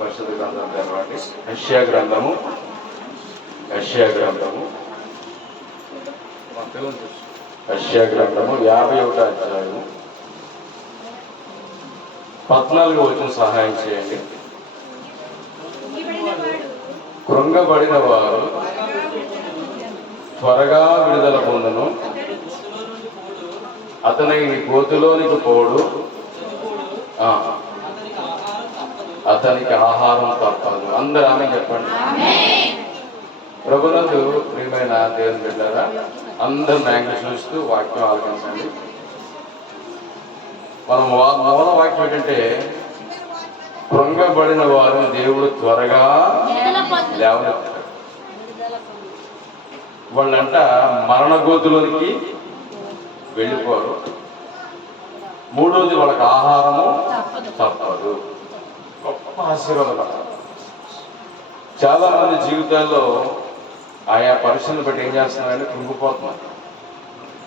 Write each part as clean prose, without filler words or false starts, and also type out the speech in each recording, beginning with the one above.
పరిశుద్ధ గ్రంథం తెరవండి. యెషయా గ్రంథము 51వ అధ్యాయము 14వ వచనం సహాయం చేయండి. కృంగబడిన వారు త్వరగా విడుదల పొందును, అతనికి గోతిలోనికి పోడు, అతనికి ఆహారం తప్పదు. అందరూ ఆమె చెప్పండి. ప్రభునందు ప్రియమైన దేవుని బిడ్డలారా, అందరూ యాంగిల్ చూస్తూ వాక్యం ఆలోచించండి. మనం మూల వాక్యం ఏంటంటే, కృంగబడిన వారు దేవుడు త్వరగా లేవనెత్తాడు. వాళ్ళంట మరణ గోతులోనికి వెళ్ళిపోరు. మూడోది వాళ్ళకి ఆహారము తప్పదు. గొప్ప ఆశీర్వాదం. చాలా మంది జీవితాల్లో ఆయా పరిస్థితులను బట్టి ఏం చేస్తున్నారంటే కృంగిపోతున్నారు.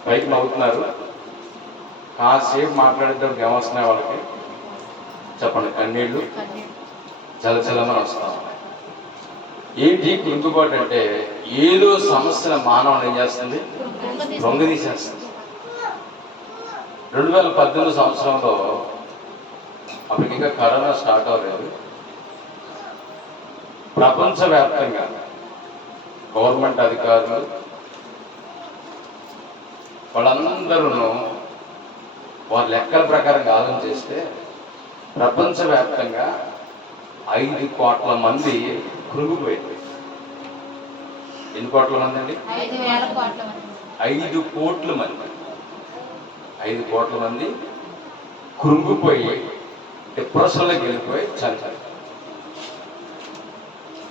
పైకి నవ్వుతున్నారు, కాసేపు మాట్లాడేటప్పుడు ఏమొస్తున్నాయి వాళ్ళకి చెప్పండి, కన్నీళ్ళు చలచలమని వస్తా ఉన్నాయి. ఏంటి కృంగిపోటు అంటే, ఏదో సమస్యల మానవుని ఏం చేస్తుంది, లొంగదీసేస్తుంది. 2018 సంవత్సరంలో అప్పటికి ఇంకా కరోనా స్టార్ట్ అవ్వలేదు. ప్రపంచవ్యాప్తంగా గవర్నమెంట్ అధికారులు వాళ్ళందరూ వారి లెక్కల ప్రకారంగా ఆలోచన చేస్తే ప్రపంచవ్యాప్తంగా 5 కోట్ల మంది కృంగిపోయింది. ఎన్ని కోట్ల మంది అండి? 5 కోట్ల మంది. 5 కోట్ల మంది కృంగిపోయి డిప్రెషన్లోకి వెళ్ళిపోయి చనిపోయి.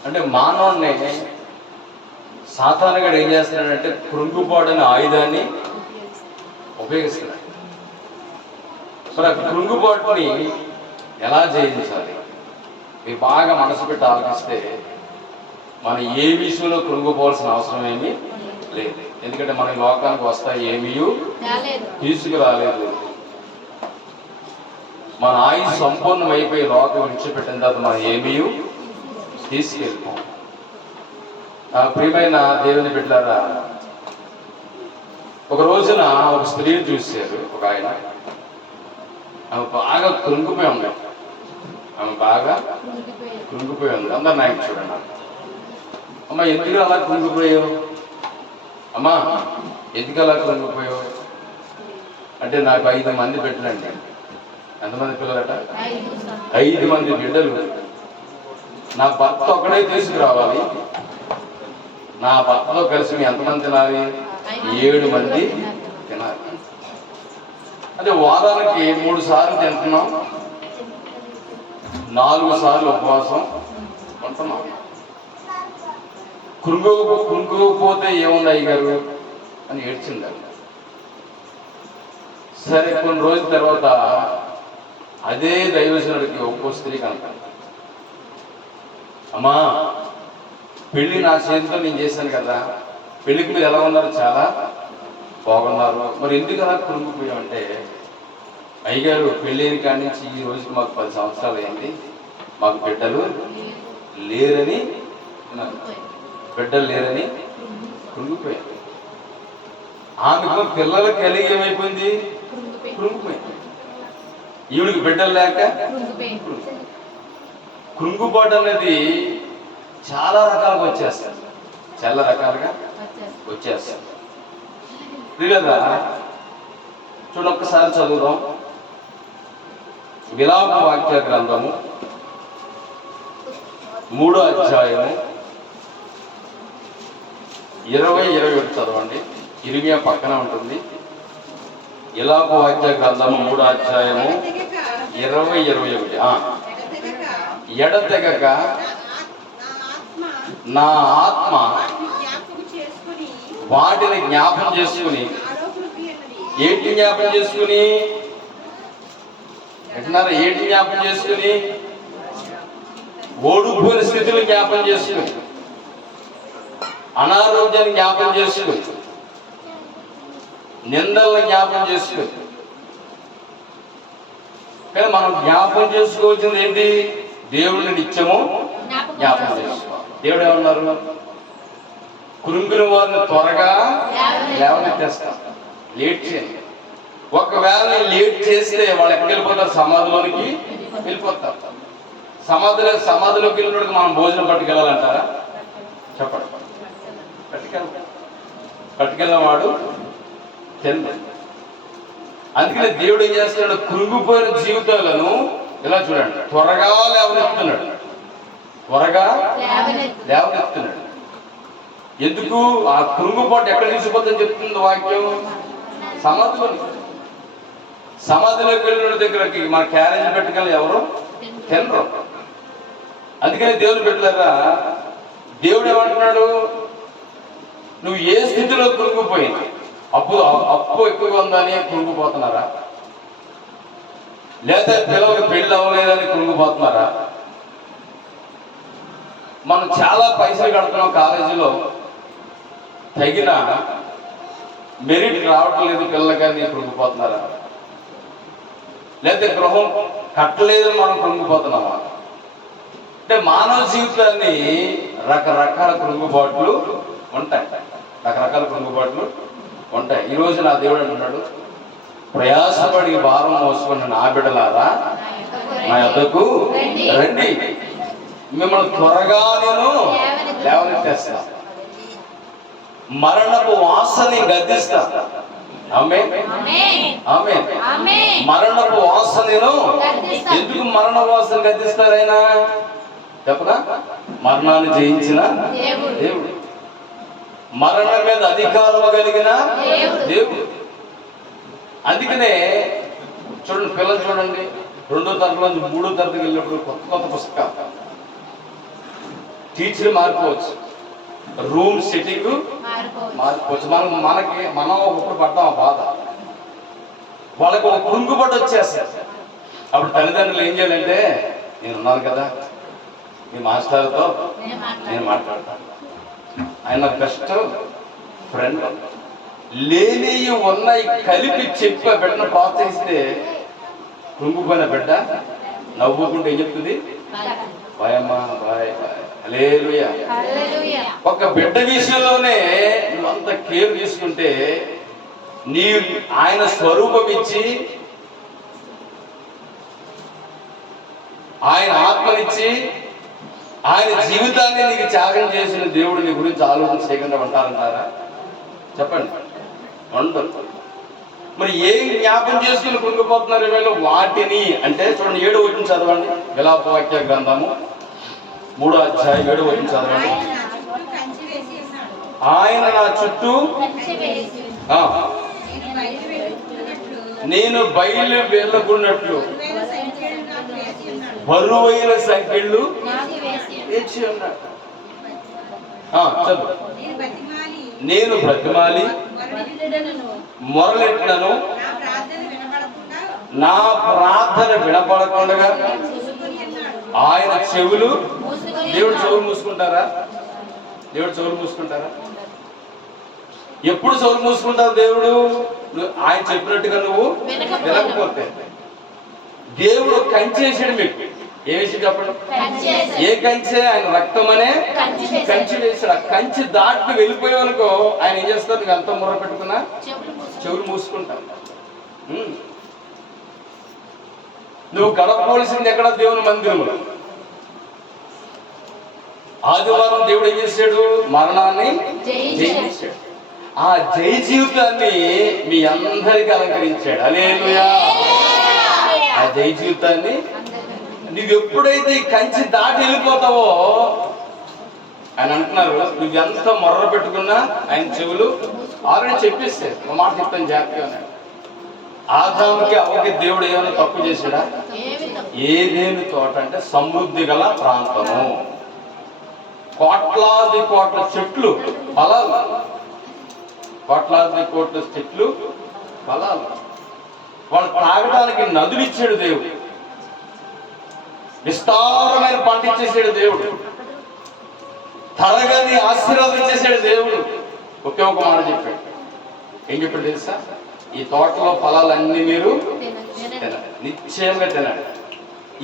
అంటే మానవుడిని సాతానుగాడు ఏం చేస్తున్నాడంటే కృంగిపోవడని ఆయుధాన్ని ఉపయోగిస్తున్నాడు. మరి ఆ కృంగిపోటుని ఎలా జయించాలి? మీరు బాగా మనసు పెట్టి ఆలోచిస్తే మనం ఏ విషయంలో కృంగిపోవాల్సిన అవసరం ఏమీ లేదు. ఎందుకంటే మన లోకానికి వస్తాయి ఏమీ తీసుకురాలేదు. మన ఆయుష్ సంపూర్ణం అయిపోయి లోకం విడిచిపెట్టిన తర్వాత మనం ఏమీ తీసుకెళ్ళిపోం. ప్రియమైన దేవుని బిడ్డలారా, ఒక రోజున ఒక స్త్రీని చూశారు ఒక ఆయన. ఆమె బాగా కృంగిపోయి ఉంది. అందరు నాయకు చూడండి. అమ్మ ఎందుకు అలా కృంగిపోయావు? అమ్మా ఎందుకు అలా కృంగిపోయావు అంటే, నాకు 5 మంది బిడ్డలండి. ఎంతమంది పిల్లలట? 5 మంది బిడ్డలు. నా భర్త ఒకడే తీసుకురావాలి. నా భర్తలో కలిసి మీ ఎంతమంది తినాలి? 7 మంది తినాలి. అంటే వారానికి 3 సార్లు తింటున్నాం, 4 సార్లు ఉపవాసం ఉంటున్నాం. కృంగిపోతే ఏముంది అయ్యగారు అని ఏడ్చింది. సరే, కొన్ని రోజుల తర్వాత అదే దైవజనుడికి ఒక్కో స్త్రీ కనుక, అమ్మా పెళ్ళి నా చేతితో నేను చేశాను కదా, పెళ్ళికి మీరు ఎలా ఉన్నారు? చాలా బాగున్నారు. మరి ఎందుకు అలా కృంగిపోయామంటే, అయ్యగారు పెళ్ళైన కాడి నుంచి ఈ రోజుకి మాకు 10 సంవత్సరాలు అయింది, మాకు బిడ్డలు లేరని కృంగిపోయాను. ఆమెకు పిల్లలు కలిగి ఏమైపోయింది? కృంగిపోయింది. ఈవిడికి బిడ్డలు లేక కృంగిపోవడం అనేది చాలా రకాలుగా వచ్చేస్తుంది. లేదా చూడొక్కసారి చదువుదాం. విలాప వాక్య గ్రంథము 3వ అధ్యాయము 20-21 చదవండి. ఇర్మియా పక్కన ఉంటుంది. విలాప వాక్య గ్రంథము 3వ అధ్యాయము 20-21. ఎడతెగక నా ఆత్మ వాటిని జ్ఞాపం చేసుకుని, ఏంటి జ్ఞాపం చేసుకుని అంటున్నారా? ఏంటి జ్ఞాపం చేసుకుని? ఓడిపోయిన స్థితిని జ్ఞాపం చేసుకుని, అనారోగ్యాన్ని జ్ఞాపం చేసుకుని, నిందలను జ్ఞాపం చేసుకుని. కానీ మనం జ్ఞాపం చేసుకోవాల్సింది ఏంటి? దేవుడిని నిత్యము జ్ఞాపకం చేసుకోవాలి. దేవుడు ఏమన్నారు? కృంగిన వారిని త్వరగా లేవనెత్తేస్తా, లేట్ చేయండి. ఒకవేళ లేట్ చేస్తే వాళ్ళు ఎక్కడికి వెళ్ళిపోతారు? సమాధిలోనికి వెళ్ళిపోతారు. సమాధిలోకి వెళ్ళినప్పుడు మనం భోజనం పట్టుకెళ్ళాలంటారా? చెప్పండి. పట్టుకెళ్ళిన వాడు తిండి. అందుకనే దేవుడు ఏం చేస్తున్నాడు? కృంగిపోయిన జీవితాలను ఇలా చూడండి, త్వరగా లేవనెత్తున్నాడు, త్వరగా లేవనెత్తున్నాడు. ఎందుకు? ఆ కృంగుపాటు ఎక్కడ తీసుకుపోతుందని చెప్తుంది వాక్యం. సమాధిలోకి వెళ్ళిన దగ్గరకి మన క్యారేజ్ పెట్టుకెళ్ళి ఎవరు తినరు. అందుకని దేవుడు పెట్టలేరా? దేవుడు ఏమంటున్నాడు? నువ్వు ఏ స్థితిలో కృంగిపోయింది? అప్పు ఎక్కువగా ఉందని కృంగిపోతున్నారా? లేదా పిల్లలకు పెళ్లి అవ్వలేదని కృంగిపోతున్నారా? మనం చాలా పైసలు కడుతున్నాం, కాలేజీలో తగిన మెరిట్ రావటం లేదు పిల్లలకని కృంగిపోతున్నారా? లేదా గృహం కట్టలేదని మనం కృంగిపోతున్నామా? అంటే మానవ జీవితాన్ని రకరకాల కృంగుబాట్లు ఉంటాయి, రకరకాల కృంగుబాట్లు ఉంటాయి. ఈరోజు నా దేవుడు అంటున్నాడు, ప్రయాసపడి భారం మోసుకున్న నా బిడ్డలారా నా యొద్దకు రండి, మిమ్మల్ని త్వరగా నేను లేవనెత్తేస్తా, మరణపు వాసని గద్దిస్తా. ఆమేన్, ఆమేన్. మరణపు వాసనను, ఎందుకు మరణ వాసన గద్దిస్తారైనా చెప్పగా? మరణాన్ని జయించిన దేవుడు, మరణం మీద అధికారం కలిగిన దేవుడు. అందుకనే చూడండి, పిల్లలు చూడండి, 2వ తరగతి నుంచి 3వ తరగతికి వెళ్ళినప్పుడు కొత్త కొత్త పుస్తకాలు, టీచర్ మారిపోవచ్చు, రూమ్ సెట్టింగ్ మారిపోవచ్చు. మనం ఒకప్పుడు పడ్డాం ఆ బాధ. వాళ్ళకి ఒక కృంగుబాటు వచ్చేస్తారు. అప్పుడు తల్లిదండ్రులు ఏం చేయాలంటే, నేను ఉన్నాను కదా, మీ మాస్టర్తో నేను మాట్లాడతాను, ఆయన బెస్ట్ ఫ్రెండ్, లేని ఉన్నాయి కలిపి చెప్పి బిడ్డను ప్రోత్సహిస్తే కృంగిపోయిన బిడ్డ నవ్వుకుంటే ఏం చెప్తుంది? బాయ్ అమ్మా, బాయ్ బాయ్, హల్లెలూయా. ఒక బిడ్డ విషయంలోనే నువ్వు అంత కేర్ తీసుకుంటే, నీ ఆయన స్వరూపం ఇచ్చి, ఆయన ఆత్మనిచ్చి, ఆయన జీవితాన్ని నీకు త్యాగం చేసిన దేవుడు నీ గురించి ఆలోచన చేయకుండా ఉంటారంటారా? చెప్పండి, ఉండరు. మరి ఏం జ్ఞాపం చేసుకుని కృంగిపోతున్నారు వీళ్ళు? వాటిని అంటే చూడండి, 7వ వచనం చదవండి, విలాపవాక్య గ్రంథము 3వ అధ్యాయం 7వ వచనం చదవండి. ఆయన నా చుట్టూ నేను బయలు వెళ్ళకున్నట్లు బరువైన సంఖ్యలు వేచి ఉన్నాడు. చదువు. నేను బ్రతిమాలి మొరలెట్టినను నా ప్రార్థన వినపడకుండా ఆయన చెవులు, దేవుడు చెవులు మూసుకుంటారా? దేవుడు చెవులు మూసుకుంటారా? ఎప్పుడు చెవులు మూసుకుంటారు దేవుడు? ఆయన చెప్పినట్టుగా నువ్వు వినకపోతే. దేవుడు కంచేసాడు మీకు. ఏమేసి చెప్పండి? ఏ కంచె? ఆయన రక్తం అనే కంచె వేసాడు. ఆ కంచె దాటి వెళ్ళిపోయావనుకో ఆయన ఏం చేస్తారు? నీకు అంత ముర్ర పెట్టుకున్నా చెవులు మూసుకుంటావు. నువ్వు గడపవలసింది ఎక్కడ? దేవుని మందిరంలో. ఆదివారం దేవుడు ఏం చేశాడు? మరణాన్ని జయించాడు. ఆ జయ జీవితాన్ని మీ అందరికీ అలంకరించాడు. హల్లెలూయా. ఆ జయ జీవితాన్ని నువ్వు ఎప్పుడైతే ఈ కంచి దాటి వెళ్ళిపోతావో, ఆయన అంటున్నారు, నువ్వు ఎంత మొర్ర పెట్టుకున్నా ఆయన చెవులు ఆల్రెడీ చెప్పేస్తే. ఒక మాట చెప్తాను జాగ్రత్తగా. ఆదాముకి అవ్వకి దేవుడు ఏమైనా తప్పు చేశాడా? ఏదేని తోట అంటే సమృద్ధి గల ప్రాంతము, కోట్లాది కోట్ల చెట్లు, ఫలాలు, కోట్లాది కోట్ల చెట్లు, ఫలాలు. వాళ్ళు తాగడానికి నదులు ఇచ్చాడు దేవుడు, విస్తారమైన పంట ఇచ్చేసాడు దేవుడు, తరగని ఆశీర్వాదం ఇచ్చేసాడు దేవుడు. ఒకే ఒక మాట చెప్పాడు. ఏం చెప్పాడు తెలుసా? ఈ తోటలో ఫలాలన్నీ మీరు తినండి, నిశ్చయంగా తినండి.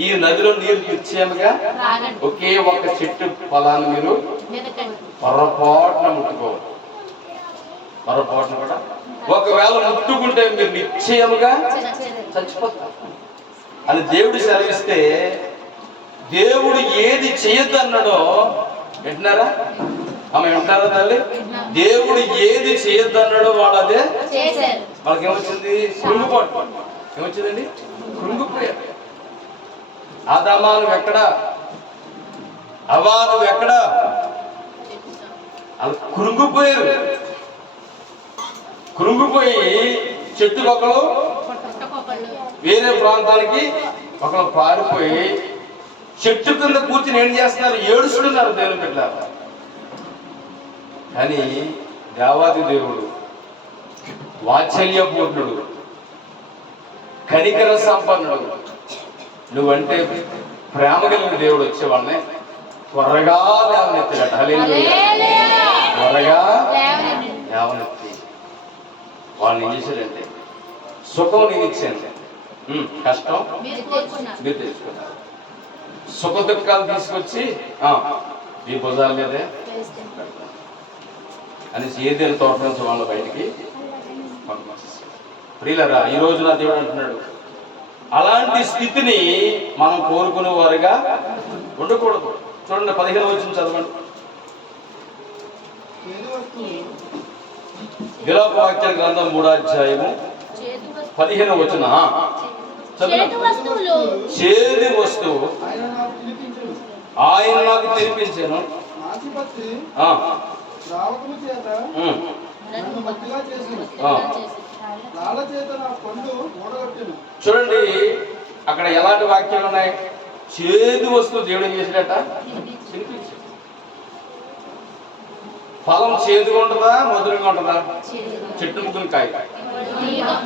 ఈ నదిలో నీరు నిశ్చయముగా ఒకే ఒక చెట్టు ఫలాన్ని మీరు పొరపాటున ముట్టుకోవాలి. పొరపాటున కూడా ఒకవేళ ముట్టుకుంటే మీరు నిశ్చయముగా చచ్చిపోతారు అని దేవుడు సెలవిస్తే, దేవుడు ఏది చేయొద్దు అన్నాడో వింటున్నారా? ఆమె వింటున్నారా తల్లి? దేవుడు ఏది చేయొద్దు అన్నాడో వాడు అదే వాళ్ళకి ఏమొచ్చింది? కృంగిపోటు. ఏమొచ్చిందండి? కృంగిపోయారు. ఆదామా నువ్వు ఎక్కడా? అవ్వా నువ్వు ఎక్కడా? వాళ్ళు కృంగిపోయారు. కృంగిపోయి చెట్టుకొకరు వేరే ప్రాంతానికి ఒకరు పారిపోయి చెట్టు కింద కూర్చుని ఏం చేస్తున్నారు? ఏడుస్తున్నారు దేవుని బిడ్డ. కానీ దేవాది దేవుడు వాత్సల్యపూర్ణుడు, కనికర సంపన్నుడు, నువ్వంటే ప్రేమ కలిగిన దేవుడు వచ్చేవాళ్ళని త్వరగా లేవనెత్తాడట. త్వరగా లేవనెత్తి వాళ్ళని ఏం చేశాడంటే, సుఖం నేను ఇచ్చాను, కష్టం మీరు తెచ్చుకున్నారు. సుఖ దుఃఖాలు తీసుకొచ్చి ఈ భుజాల మీదే అనేసి ఏదైనా తోట నుంచి వాళ్ళ బయటికి పంపించేస్తారు. ప్రియులరా, ఈ రోజు నా దేవుడు అంటున్నాడు, అలాంటి స్థితిని మనం కోరుకునే వారుగా ఉండకూడదు. చూడండి 15వ వచనం చదవండి. విలాపవాక్యాల గ్రంథం 3వ అధ్యాయము 15వ వచనం. చేదు వస్తువు ఆయన నాకు తినిపించాను, చూడండి అక్కడ ఎలాంటి వాక్యాలు ఉన్నాయి? చేదు వస్తువు దేవుడు ఏం చేసినట్ట? తినిపించాడు. ఫలం చేదుగా ఉంటుందా మధురంగా ఉంటుందా? చెట్టు ముగ్గురు కాయ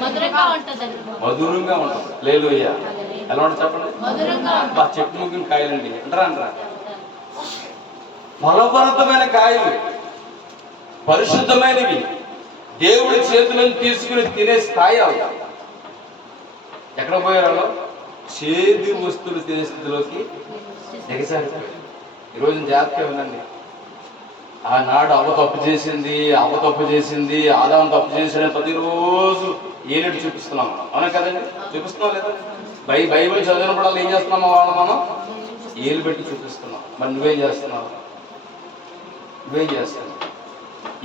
మధురంగా ఉంటుంది. హల్లెలూయా. ఎలా ఉంటుంది చెప్పండి? చెట్టు ముగ్గురు కాయలండి అంటారా? ఫలభరితమైన కాయలు, పరిశుద్ధమైనవి, దేవుడి చేతులను తీసుకుని తినే స్థాయి. ఎక్కడ పోయారో చేదు వస్తువులు తినే స్థితిలోకి దిగసారిపోయారు. ఈరోజు జాగ్రత్తగా ఉందండి. ఆనాడు అవ్వ తప్పు చేసింది, ఆదాము తప్పు చేసాడని ప్రతిరోజు ఏలిటి చూపిస్తున్నాము. అవునా కదండి? చూపిస్తున్నాం లేదా? బైబిల్ చదివినప్పుడు ఏం చేస్తున్నామో వాళ్ళ మనం ఏలు పెట్టి చూపిస్తున్నాం. మరి నువ్వేం చేస్తున్నావు?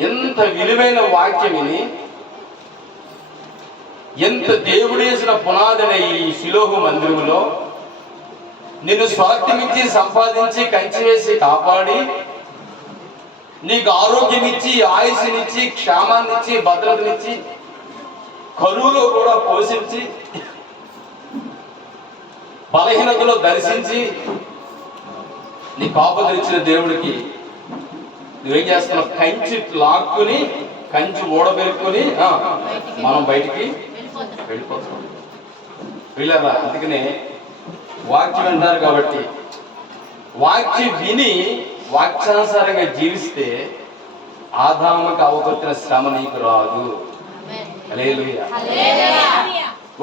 ఎంత విలువైన వాక్యం ఇది! ఎంత దేవుడేసిన పునాదైన ఈ శిలోహు మందిరములో నిన్ను స్వార్థమిచ్చి సంపాదించి కంచి వేసి కాపాడి నీకు ఆరోగ్యం ఇచ్చి, ఆయుష్నిచ్చి, క్షేమాన్నిచ్చి, భద్రతనిచ్చి, కరువులో కూడా పోషించి, బలహీనతలో దర్శించి నీ కాపుదలిచ్చిన దేవుడికి నువ్వేం చేస్తున్నావు? కంచి లాక్కుని, కంచి ఓడబెరుకుని మనం బయటికి వెళ్ళిపోతాం. వీళ్ళరా, అందుకనే వాక్యం అంటారు కాబట్టి వాక్యం విని వాక్యానుసారంగా జీవిస్తే ఆదాముకి అవగొట్టిన శ్రమ నీకు రాదు. హల్లెలూయా.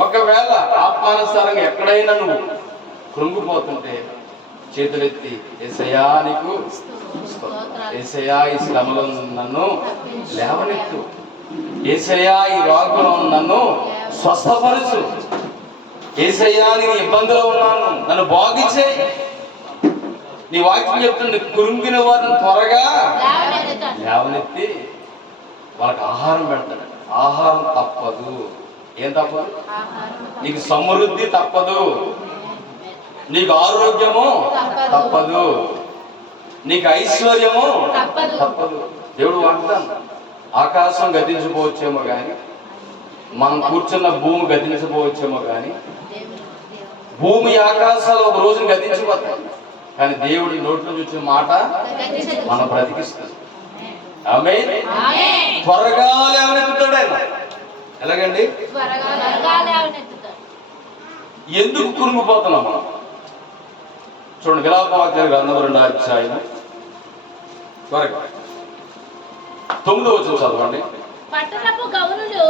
ఒకవేళ ఆత్మానుసారంగా ఎక్కడైనా నువ్వు కృంగిపోతుంటే చేతులెత్తి, యేసయ్యా నీకు యేసయ్యా ఈ శ్రమలో నన్ను లేవనెత్తు, యేసయ్యా ఈ రోగంలో నన్ను స్వస్థపరచు, యేసయ్యా నేను ఇబ్బందిలో ఉన్నాను నన్ను బాగుచేయి. నీ వాక్యం చెప్తుంది, కృంగిన వారిని త్వరగా లేవనెత్తి వాళ్ళకి ఆహారం పెడతాడు. ఆహారం తప్పదు. ఏం తప్పదు? నీకు సమృద్ధి తప్పదు, నీకు ఆరోగ్యము తప్పదు, నీకు ఐశ్వర్యము తప్పదు. దేవుడు వాగ్దానం. ఆకాశం గతించిపోవచ్చేమో కానీ, మనం కూర్చున్న భూమి గతించిపోవచ్చేమో కానీ, భూమి ఆకాశాలు ఒక రోజున గతించిపోతాయి, కానీ దేవుడి నోటి నుంచి వచ్చిన మాట మనం బ్రతికిస్తుంది. ఆమేన్. త్వరగా లేవనెత్తుతాడు ఆయన. ఎలాగండి? ఎందుకు కురుంగిపోతున్నాం మనం? చూడండి, విలాపవాక్యాల గ్రంథం 2వ అధ్యాయం 9వ వచనం చదవండి. పట్టణపు గౌనులు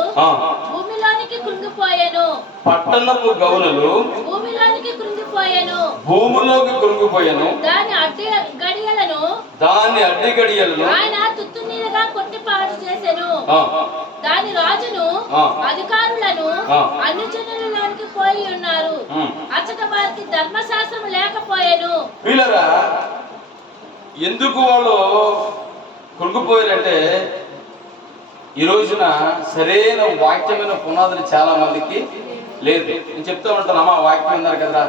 భూమిలోనికి కృంగిపోయెను. పట్టణపు గౌనులు భూమిలోనికి కృంగిపోయెను. కృంగిపోయెను. దాని అడ్డి గడియలను ఆయన తుత్తునీలుగా కొట్టి పాడు చేసెను. దాని రాజును అధికారులను అన్ని జనులలోనికి పోయి ఉన్నారు. అచ్చట వారికి ధర్మశాస్త్రం లేకపోయెను. వీళ్ళరా ఎందుకు వాళ్ళు కృంగిపోయారంటే ఈ రోజున సరైన వాక్యమైన పునాదులు చాలా మందికి లేదు. నేను చెప్తూ ఉంటాను, అమ్మ వాక్యం అన్నారు కదరా,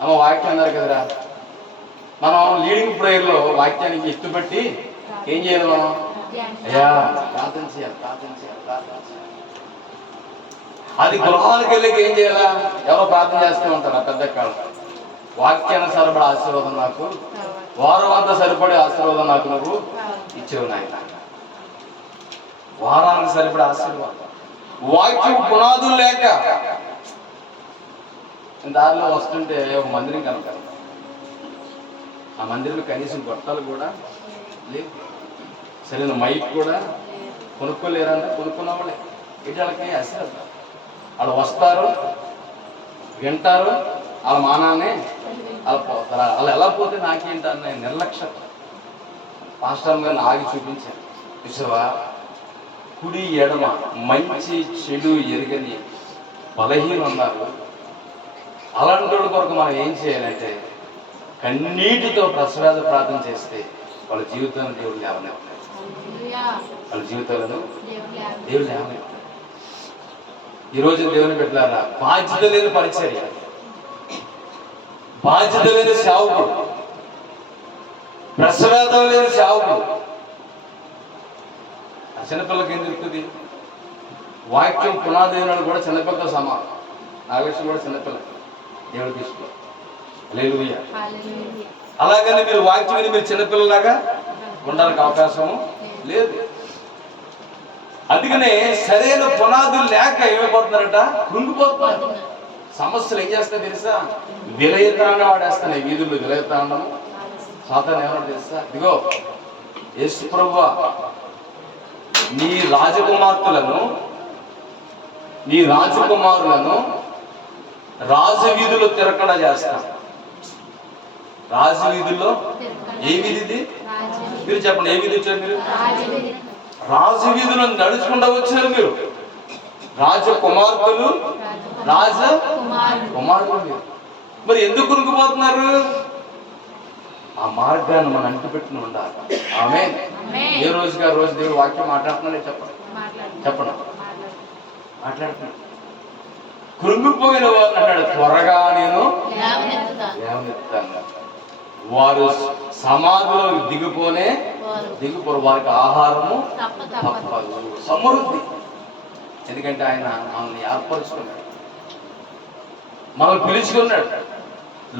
అమ్మ వాక్యం అన్నారు కదరా. మనం లీడింగ్ ప్రేయర్లో వాక్యానికి ఎత్తుపెట్టి ఏం చేయాలి? మనం అయ్యా ప్రార్థన చేయాలి, ప్రార్థన చేయాలి, ప్రార్థన చేయాలి. అది గృహాలకు వెళ్ళి ఏం చేయాలా? ఎవరో ప్రార్థన చేస్తూ ఉంటారు. ఆ పెద్ద కాలం వాక్యాన్ని సరిపడే ఆశీర్వాదం నాకు, వారం అంతా సరిపడే ఆశీర్వాదం నాకు నువ్వు ఇచ్చేవు నాయన. వారానికి సరిపడే ఆశీర్వాదం, వాక్యం పునాదులు లేక దారిలో వస్తుంటే ఒక మందిరం కనపడదు. ఆ మందిరంలో కనీసం గొట్టాలు కూడా లేవు, సరైన మైక్ కూడా కొనుక్కోలేరంటే కొనుక్కున్న వాళ్ళే ఇటాలకి అసలు వాళ్ళు వస్తారు, వింటారు, వాళ్ళ మానాన్ని వాళ్ళు పోతారు. వాళ్ళు ఎలా పోతే నాకేంటన్న నిర్లక్ష్యం. పాస్టర్ గారిని ఆగి చూపించాను, విషవా కుడి ఎడమ మంచి చెడు ఎరగని బలహీనం ఉన్నారు. అలాంటి వాళ్ళ కొరకు మనం ఏం చేయాలంటే కన్నీటితో ప్రసవేద ప్రార్థన చేస్తే వాళ్ళ జీవితాలను దేవుడు లేవనెత్తాడు. వాళ్ళ జీవితాలను దేవుడు లేవనెత్తాడు. ఈరోజు దేవుని పెట్టారా, బాధ్యత లేని పరిచర్య, బాధ్యత లేని సేవకుడు, ప్రసవేదం లేని సేవకుడు. ఆ చిన్నపిల్లకి ఏం దొరుకుతుంది? వాక్యం పునాదేవుడు కూడా చిన్నపిల్లతో సమానం. నాగేశ్వరం కూడా చిన్నపిల్ల, దేవుడికి ఇష్టం. హల్లెలూయా. అలాగని మీరు వాక్యం విని మీరు చిన్నపిల్లలాగా ఉండడానికి అవకాశం లేదు. అందుకనే సరైన పునాదులు లేక ఏమైపోతున్నారట, కృంగిపోతున్నారు. సమస్యలు ఏం చేస్తాయి తెలుసా? విలయతాండం వాడేస్తున్నాయి వీధుల్లో. విలయతాండం సాతాను ఏమన్నా తెలుసా? ఇదిగో యేసు ప్రభువా, నీ రాజకుమారులను రాజవీధుల్లో తిరగకుండా చేస్తా. రాజవీధుల్లో ఏ వీధి? మీరు చెప్పండి, ఏ వీధి వచ్చారు మీరు? రాజవీధులు నడుచుకుంటూ వచ్చారు మీరు. రాజకుమార్తెలు, రాజకుమారులు మీరు. మరి ఎందుకు కొనుక్కుపోతున్నారు? ఆ మార్గాన్ని మనం అంటిపెట్టుకుని ఉండాలి. ఆమేన్. ఏ రోజుగా రోజు దేవుడు వాక్యం మాట్లాడుతున్నాడే చెప్పండి, చెప్పండి, మాట్లాడుతున్నాడు. కృంగిపోయిన వారు అంటాడు, త్వరగా నేను లేవనెత్తాను. వారు సమాధిలో దిగిపోరు, వారికి ఆహారము తప్పదు. సమృద్ధి. ఎందుకంటే ఆయన మనల్ని ఏర్పరుచుకున్నాడు, మనల్ని పిలుచుకున్నాడు.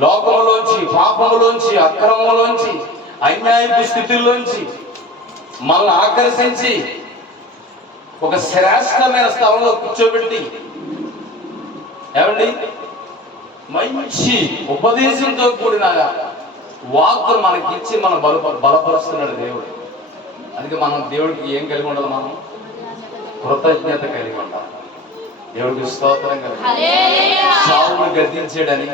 లోకములోంచి, పాపములోంచి, అక్రమంలోంచి, అన్యాయపు స్థితిలోంచి మనల్ని ఆకర్షించి ఒక శ్రేష్టమైన స్థలంలో కూర్చోబెట్టి ఏమండి మంచి ఉపదేశంతో కూడిన వాక్కును మనకిచ్చి మనం బలపరుస్తున్నాడు దేవుడు. అందుకే మనం దేవుడికి ఏం కలిగి ఉండాలి? మనం కృతజ్ఞత కలిగి ఉండాలి. దేవుడికి స్తోత్రం కలిగి. శావులు గద్దించాడని,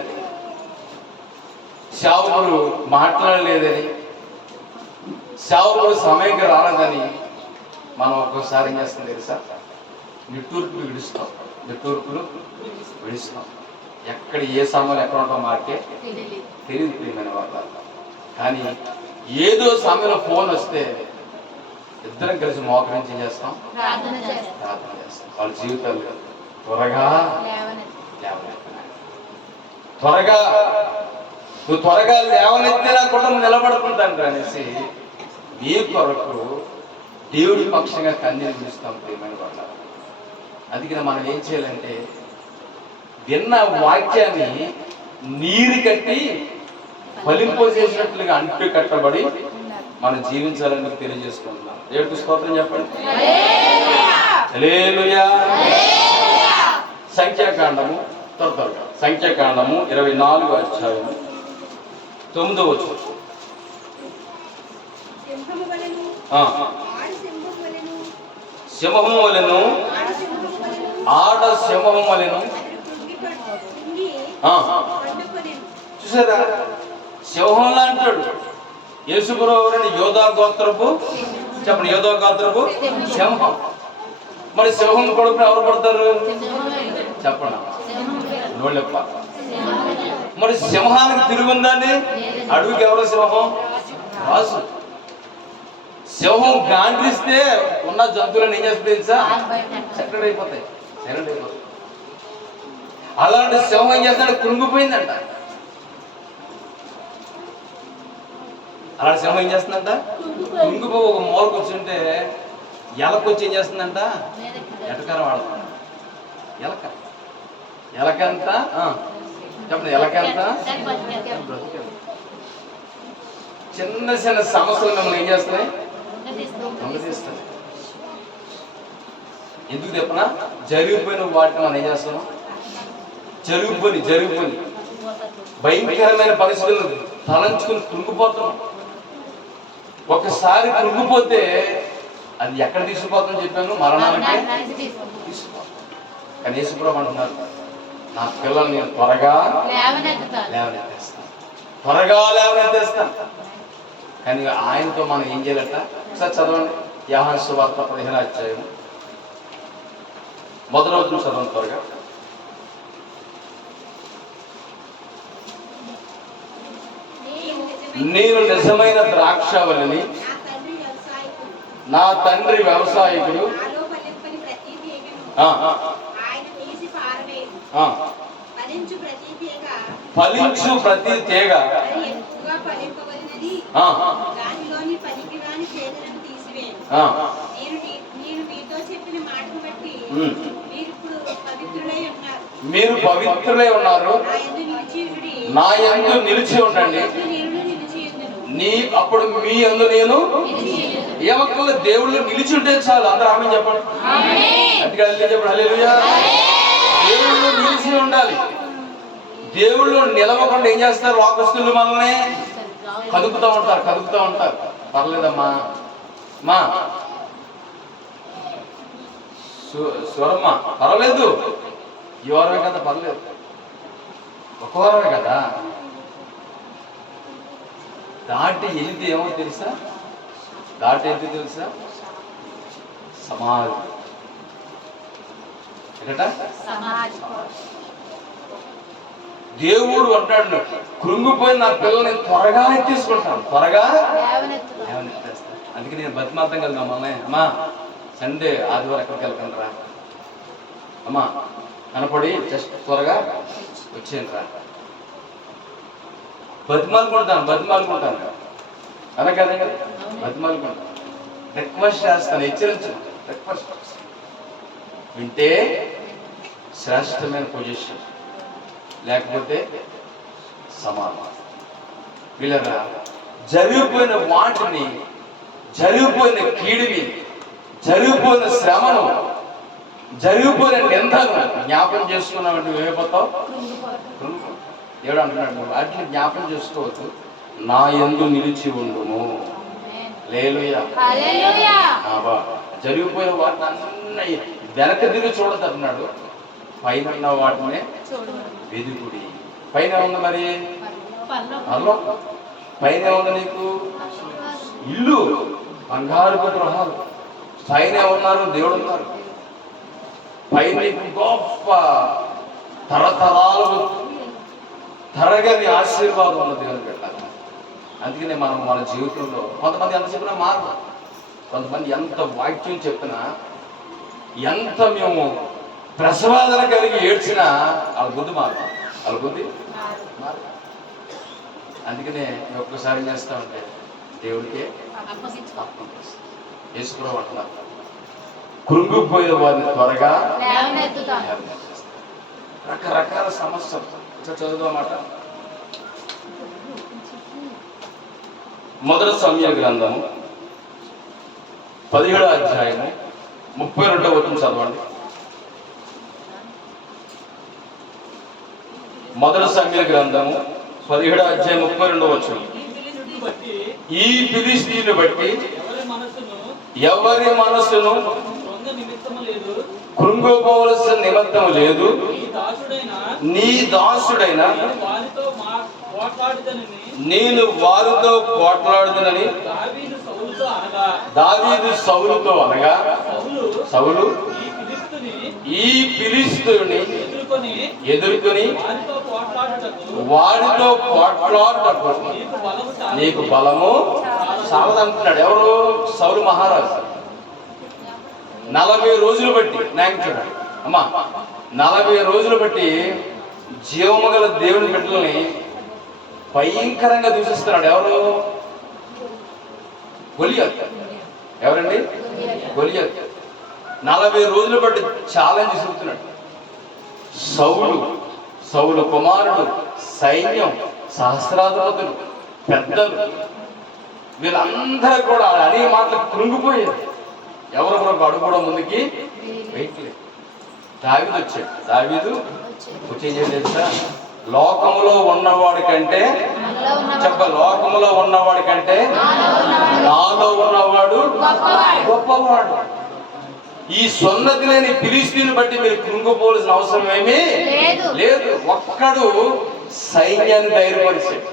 శావులు మాట్లాడలేదని, శావులు సమయంగా రాలేదని మనం ఒక్కోసారి ఏం చేస్తాం తెలుసా? నిట్టూర్పులు విడుస్తాం. ఎక్కడ ఏ సమయంలో ఎక్కడ ఉంటాం మాకే తెలియదు ప్రియమైన వాళ్ళ. కానీ ఏదో సమయంలో ఫోన్ వస్తే ఇద్దరం కలిసి మోకరించి చేస్తాం, ప్రార్థన చేస్తాం. వాళ్ళ జీవితాలు త్వరగా నువ్వు త్వరగా లేవనెత్తే నా కుటుంబం నిలబడుతుంటాను అనేసి నీ కొరకు దేవుడి పక్షంగా కన్నీరు విడుస్తాం ప్రియమైన వాళ్ళ. అందుకని మనం ఏం చేయాలంటే విన్న వాక్యాన్ని నీరు కట్టి ఫలింపజేసినట్లుగా అంటు కట్టబడి మనం జీవించాలని మీకు తెలియజేసుకుంటున్నాం. దేవుడికి స్తోత్రం చెప్పండి. హల్లెలూయా. సంఖ్యాకాండము త్వరగా, సంఖ్యాకాండము 24వ అధ్యాయం 9వ వచనం. సింహము వలెను, ఆడ సింహము వలెను చూసారా, సింహం లాంటాడు. యేసుప్రభువుని యోధా గోత్రపు, చెప్పండి, యోధా గోత్రపు సింహం. మరి సింహం కొడుకుని ఎవరు పడతారు చెప్పండి, నోళ్ళెప్ప. మరి సింహానికి తిరుగుందని అడుగుకి ఎవరో సింహం రాజు. సింహం గాండ్రిస్తే ఉన్న జంతువులను ఏం చేస్తుంది తెలుసా, సెటరేట్ అయిపోతాయి. అలాంటి సింహం ఏం చేస్తాడు, కృంగిపోయిందంట. అలాంటి సింహం ఏం చేస్తుందంట, కృంగిపో ఒక మూలకు కూర్చుంటే ఎలకొచ్చి ఏం చేస్తుందంట, ఎటకారం వాడుతుంది. ఎలకంత చెప్పండి, ఎలకంత చిన్న చిన్న సమస్యలు మిమ్మల్ని ఏం చేస్తున్నాయి, దొంగతీస్తాయి. ఎందుకు చెప్పనా, జరిగిపోయిన వాటిని మనం ఏం చేస్తున్నాం, జరిగిపోయి భయంకరమైన పరిస్థితులను తలంచుకుని కృంగిపోతున్నాం. ఒకసారి కృంగిపోతే అది ఎక్కడ తీసుకుపోతుందని చెప్పాను, మరణానికి తీసుకుపోతాం. కానీ యేసుప్రభువు అంటున్నారు, నా పిల్లల్ని నేను త్వరగా లేవనెత్తేస్తాను. కానీ ఆయనతో మనం ఏం చేయాలట, ఒకసారి చదవండి. యోహాను సువార్త 15వ అధ్యాయం మొదటి రోజు చదవండి త్వరగా. నేను నిజమైన ద్రాక్షవల్లిని, నా తండ్రి వ్యవసాయకుడు, ఫలించు ప్రతి తీగ మీరు పవిత్రులై ఉన్నారు, నా యందు నిలిచి ఉండండి, అప్పుడు మీ యందు నేను ఏమక్కర్ల, దేవుళ్ళు నిలిచి ఉంటే చాలు. అందరూ ఆమేన్ చెప్పండి, గట్టిగా చెప్పండి హల్లెలూయా. దేవుళ్ళు నిలిచి ఉండాలి. దేవుళ్ళు నిలవకుండా ఏం చేస్తారు, లోకస్తులు మనల్ని కదుపుతూ ఉంటారు. పర్లేదమ్మా మా స్వరమ్మా, పర్వాలేదు, ఈ వారమే కదా, పర్లేదు, ఒక వారమే కదా. దాటి వెళితే ఏమో తెలుసా, సమాధి. దేవుడు అంటాడు, కృంగిపోయి నా పిల్లల్ని త్వరగా ఎత్తేసుకుంటాను, త్వరగా లేవనెత్తేస్తాను. అందుకే నేను బతిమార్థం కదా మమ్మల్ని, అమ్మా సండే ఆదివారం ఎక్కడికి వెళ్ళకండి రా అమ్మా, కనపడి జస్ట్ త్వరగా వచ్చేయండి రా. బతిమాలుకుంటాను అలా కదా, బతిమాలుకుంటాను, రిక్వెస్ట్ చేస్తాను, హెచ్చరించను. రిక్వెస్ట్ వింటే శ్రేష్టమైన పొజిషన్, లేకపోతే సమానం. వీళ్ళరా జరిగిపోయిన వాటిని, జరిగిపోయిన కీడిని, జరిగిపోయిన శ్రమను, జరిగిపోయిన నిందను జ్ఞాపకం చేసుకున్నామంటే ఏమైపోతావు, దేవుడు అంటున్నాడు, వాటిని జ్ఞాపకం చేసుకోవద్దు, నా యందు నిలిచి ఉండుము. హల్లెలూయా. జరిగిపోయిన వాటిని అన్నీ వెనక తిరిగి చూడదు అంటున్నాడు, పైన ఉన్న వాటినే వెదుకుడి. పైన ఉంది మరి పైన ఉంది నీకు ఇల్లు, బంగారుపు గృహాలు, పైన ఉన్నారు, దేవుడు ఉన్నారు. పైన గొప్ప తరతరాలు తరగని ఆశీర్వాదం ఉన్న దేవుని పెట్టాలి. అందుకనే మనం మన జీవితంలో కొంతమంది ఎంత చెప్పినా మారు, కొంతమంది ఎంత వాక్యం చెప్పినా, ఎంత మేము ప్రసవాదన కలిగి ఏడ్చినా వాళ్ళ బుద్ధి మారు. అందుకనే ఒక్కసారి చేస్తా ఉంటే దేవుడికే యేసుప్రభువు అంటున్నారు, కృంగిపోయే వారిని త్వరగా రకరకాల సమస్యలు. చదువుమాట మొదటి సమూయేలు గ్రంథము 17వ అధ్యాయము 32వ వచనం చదవండి. మొదటి సమూయేలు గ్రంథము 17వ అధ్యాయం 32వ వచనం. ఈ ఫిలిష్తీయుని బట్టి ఎవరి మనసును కృంగిపోవలసిన నిమిత్తము లేదు, నీ దాసుడైన పోట్లాడుదనని నేను వారితో పోట్లాడుదునని దావీదు సౌలుతో అనగా దావీదు సౌలుతో అనగా సౌలు ఈ ఫిలిష్తీయుని ఎదుర్కొని వాడితో పోట్లాడుటకు నీకు బలము చాలదంటున్నాడు. ఎవరు? సౌలు మహారాజు. 40 రోజులు బట్టి నాకు చూడండి అమ్మా, 40 రోజులు బట్టి జీవము గల దేవుని బిడ్డల్ని భయంకరంగా దూషిస్తున్నాడు. ఎవరు? గొలియాత్. ఎవరండి? గొలియాత్. 40 రోజులు బట్టి ఛాలెంజ్ చూపుతున్నాడు. సౌలు కుమారుడు, సైన్యం, సహస్రాధిపతులు, పెద్దలు, వీళ్ళందరూ కూడా అనే మాటలు కృంగిపోయేది. ఎవరు అడుగు కూడా ముందుకి వెయిట్లేదు. దావీదు వచ్చాడు. దావీదు వచ్చి ఏం తెలుసా? లోకములో ఉన్నవాడి కంటే లోకములో ఉన్నవాడి కంటే నాలో ఉన్నవాడు గొప్పవాడు. ఈ సున్నతి లేని ఫిలిష్తీయుని బట్టి మీరు కృంగిపోవాల్సిన అవసరం ఏమీ లేదు. ఒక్కడు సైన్యాన్ని ధైర్యపరిచాడు,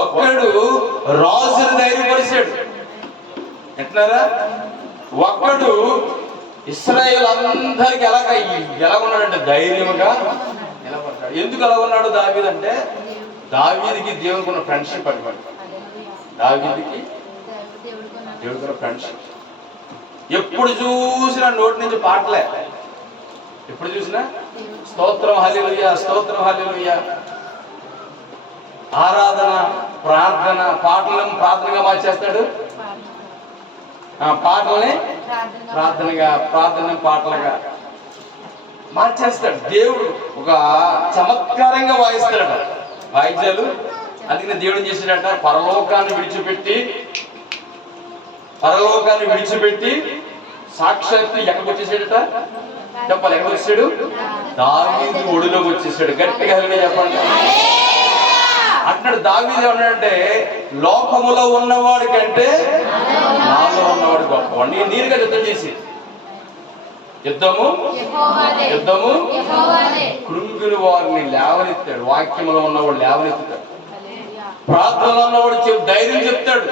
ఒక్కడు రాజుని ధైర్యపరిచాడు. అంటున్నారా? ఒక్కడు ఇశ్రాయేలు అందరికి ఎలా ఉన్నాడంటే ధైర్యంగా నిలబడ్డాడు. ఎందుకు అలా ఉన్నాడు దావీదు అంటే, దావీదుకి దేవునికి ఉన్న ఫ్రెండ్షిప్ అన్నమాట. దావీదుకి దేవుడికి ఉన్న ఫ్రెండ్షిప్. ఎప్పుడు చూసినా నోటి నుంచి పాటలే, ఎప్పుడు చూసినా స్తోత్రం హల్లెలూయా, స్తోత్రం హల్లెలూయా, ఆరాధన, ప్రార్థన. పాటలను ప్రార్థనగా మార్చేస్తాడు, పాటల్ని ప్రార్థనగా, ప్రార్థన పాటలుగా మార్చేస్తాడు. దేవుడు ఒక చమత్కారంగా వాయిస్తాడట వాయిద్యాలు. అందుకనే దేవుడు చేసాడట, పరలోకాన్ని విడిచిపెట్టి సాక్షాత్తు ఎక్కడికి వచ్చేసాడట చెప్పాలి. ఎక్కడికి వచ్చాడు? దావీదు ఒడిలోకి వచ్చేసాడు. గట్టిగా హల్లెలూయా చెప్పండి. అంటున్నాడు దావీదు ఏమన్నాడంటే, లోకములో ఉన్నవాడి కంటే నాలో ఉన్నవాడు గొప్పవాడు. నీరుగా యుద్ధం చేసి యుద్ధము కృంగిన వారిని లేవనెత్తాడు. వాక్యములో ఉన్నవాడు లేవనెత్తుతాడు, ప్రార్థనలో ఉన్నవాడు ధైర్యం చెప్తాడు,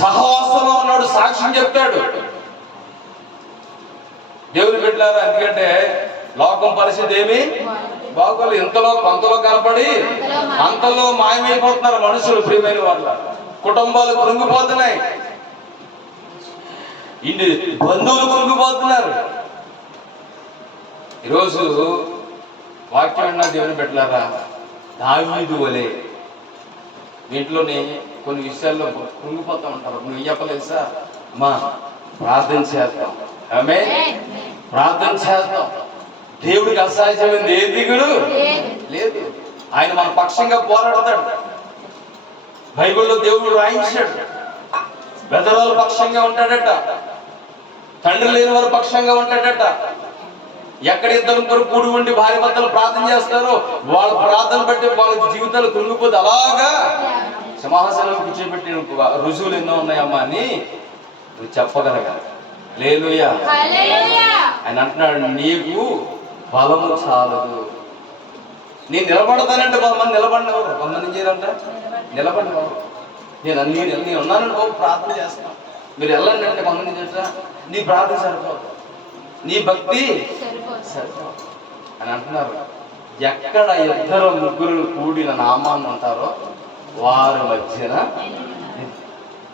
సహవాసంలో ఉన్నాడు సాక్ష్యం చెప్తాడు. దేవుని బిడ్డలారా, ఎందుకంటే లోకం పరిస్థితి ఏమి బాగోలేదు. ఇంతలో కొంతలో కనపడి అంతలో మాయమైపోతున్నారు మనుషులు. ప్రియమైన వాళ్ళ కుటుంబాలు కృంగిపోతున్నాయి, ఇంటి బంధువులు కృంగిపోతున్నారు. ఈరోజు వాక్యం అన్నా దేవుని బిడ్డలారా, దావీదు వలె ఇంట్లోనే కొన్ని విషయాల్లో కృంగిపోతూ ఉంటారు. నువ్వు చెప్పలేసా? మా ప్రార్థన చేద్దాం, ఆమేన్, ప్రార్థన చేద్దాం. దేవుడికి అసాధ్యమైంది ఏ దిగుడు లేదు. ఆయన మన పక్షంగా పోరాడతాడు. బైబిల్లో దేవుడు రాయించాడు, పెద్దవాళ్ళ పక్షంగా ఉంటాడట, తండ్రి లేని వారి పక్షంగా ఉంటాడట. ఎక్కడ ఇద్దరు ముగ్గురు కూడి ఉండి భార్య భర్తలు ప్రార్థన చేస్తారో వాళ్ళ ప్రార్థన బట్టి వాళ్ళ జీవితాలు కృంగిపోతే అలాగా సింహాసనం కూర్చోబెట్టి రుజువులు ఎన్నో ఉన్నాయమ్మా అని నువ్వు చెప్పగలగాలి. హల్లెలూయా. ఆయన అంటున్నాడు, నీకు బలము చాలదు. నేను నిలబడతానంటే కొంతమంది నిలబడినవారు, కొంతమంది ఏం చేయాలంట నిలబడినవారు. నేను ఉన్నానని బాబు ప్రార్థన చేస్తాను, మీరు వెళ్ళండి అంటే కొంతమంది చేస్తా నీ ప్రార్థన సరిపోదు, నీ భక్తి సరిపోదు అని అంటున్నారు. ఎక్కడ ఇద్దరు ముగ్గురు కూడిన నామాన్ని ఉంటారో వారి మధ్యన.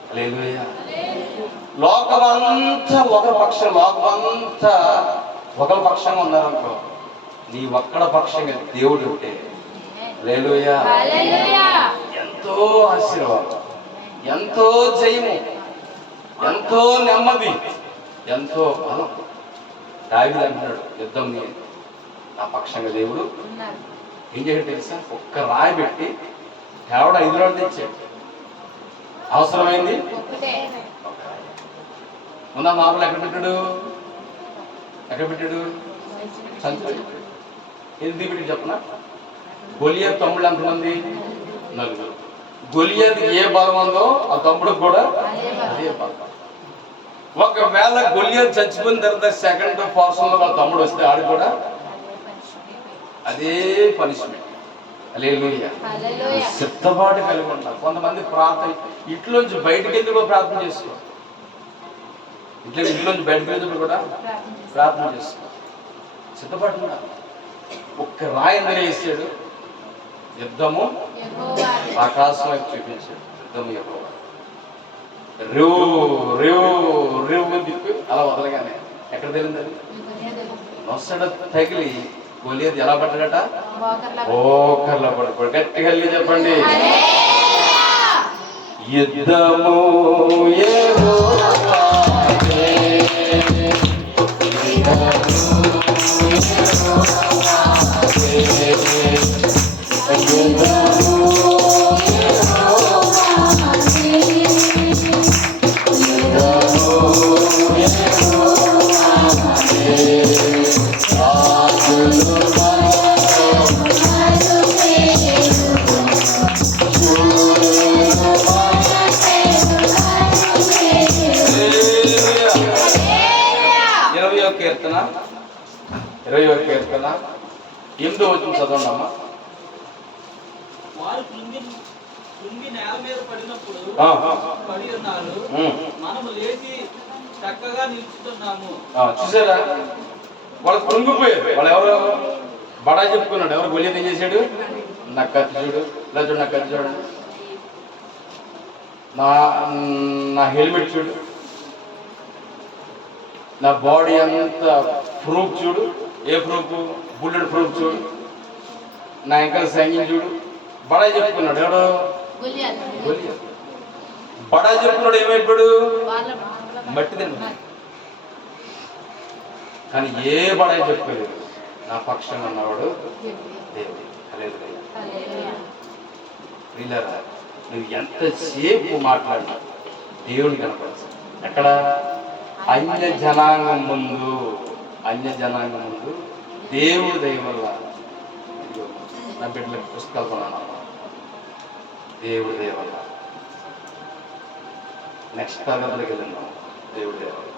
హల్లెలూయా. లోకమంతా ఒక పక్షంగా ఉన్నారనుకో, నీ ఒక్కడ పక్షంగా దేవుడు ఉంటే హల్లెలూయా ఎంతో ఆశీర్వాదం, ఎంతో జయము, ఎంతో నెమ్మది, ఎంతో బలం. దావీదు అంటున్నాడు, యుద్ధం నా పక్షంగా దేవుడు ఏం చేయడం తెలుసా? ఒక్క రాయి పెట్టి దేవుడు 5 రాళ్ళు తెచ్చాడు. అవసరమైంది ముందా మామూలు ఎక్కడ పెట్టాడు సంచి ఎందుకు పెట్టి చెప్పనా? గొలియాత్ తమ్ముడు ఎంతమంది? 4. గొలియాత్ ఏ బలం ఉందో ఆ తమ్ముడికి కూడా అదే బలం. ఒకవేళ గొలియాత్ చచ్చిపోయిన తర్వాత సెకండ్ పోర్షన్ లో వాళ్ళ తమ్ముడు వస్తే ఆడు కూడా అదే పనిష్మెంట్. హల్లెలూయా. హల్లెలూయా. సిద్ధపాటు కలిగి ఉండాలి. కొంతమంది ప్రార్థన ఇంట్లోంచి బయటకు వెళ్ళి కూడా ప్రార్థన చేసుకో. ఇంట్లోంచి బయటకు వెళ్ళి కూడా ప్రార్థన చేసుకో. సిద్ధపాటు ఉండాలి. ఒక్క రాయి అందులో వేసాడు, యుద్ధము యెహోవాది. ఆకాశం వైపు చూపించాడు. యుద్ధము యెహోవా. రేవు రేవు రేవు దిక్కు అలా వదలగానే ఎక్కడ తెలియదు అది నొసడ తగిలి గొలియదు ఎలా పడ్డట? ఓకర్లో పడిపోయి. గట్టిగా వెళ్ళి చెప్పండి, యుద్ధము యెహోవాదే, కీర్తన 20వ కీర్తన 8వ వచనం చదవండి అమ్మా. వారు కృంగి నేల మీద పడినప్పుడు పడి ఉన్నారు, మనము లేచి చక్కగా నిలుచుతున్నాము. చూసారా, వాళ్ళు కృంగిపోయారు. వాళ్ళు ఎవరు బడా చెప్పుకున్నాడు. ఎవరు గొలియత్ ఏం చేశాడు? నా కత్తి చూడు, ఇలా చూడు, నా కత్తి చూడండి, నా హెల్మెట్ చూడు, నా బాడీ అంతా ప్రూఫ్ చూడు. ఏ ప్రూఫ్? బుల్లెట్ ప్రూఫ్ చూడు. నా ఇంకా సైన్యం చూడు. బడా చెప్పుకున్నాడు. ఎవడు? గొలియత్. బడా చెప్పుకున్నాడు. ఏమైపోయాడు? మట్టి తిన్నాడు. కానీ ఏ బడా చెప్పలేదు, నా పక్షం అన్నవాడు దేవుడు. హల్లెలూయా. నువ్వు ఎంతసేపు మాట్లాడినా దేవుని కనపడచ్చు. ఎక్కడ? అన్య జనాంగం ముందు దేవుడు దయ వల్ల నా బిడ్డలకు పుస్తకాలు కొన్నాను. దేవుడి దయ వల్ల నెక్స్ట్ తరగతిలోకి వెళ్ళినాం. దేవుడి దయ వల్ల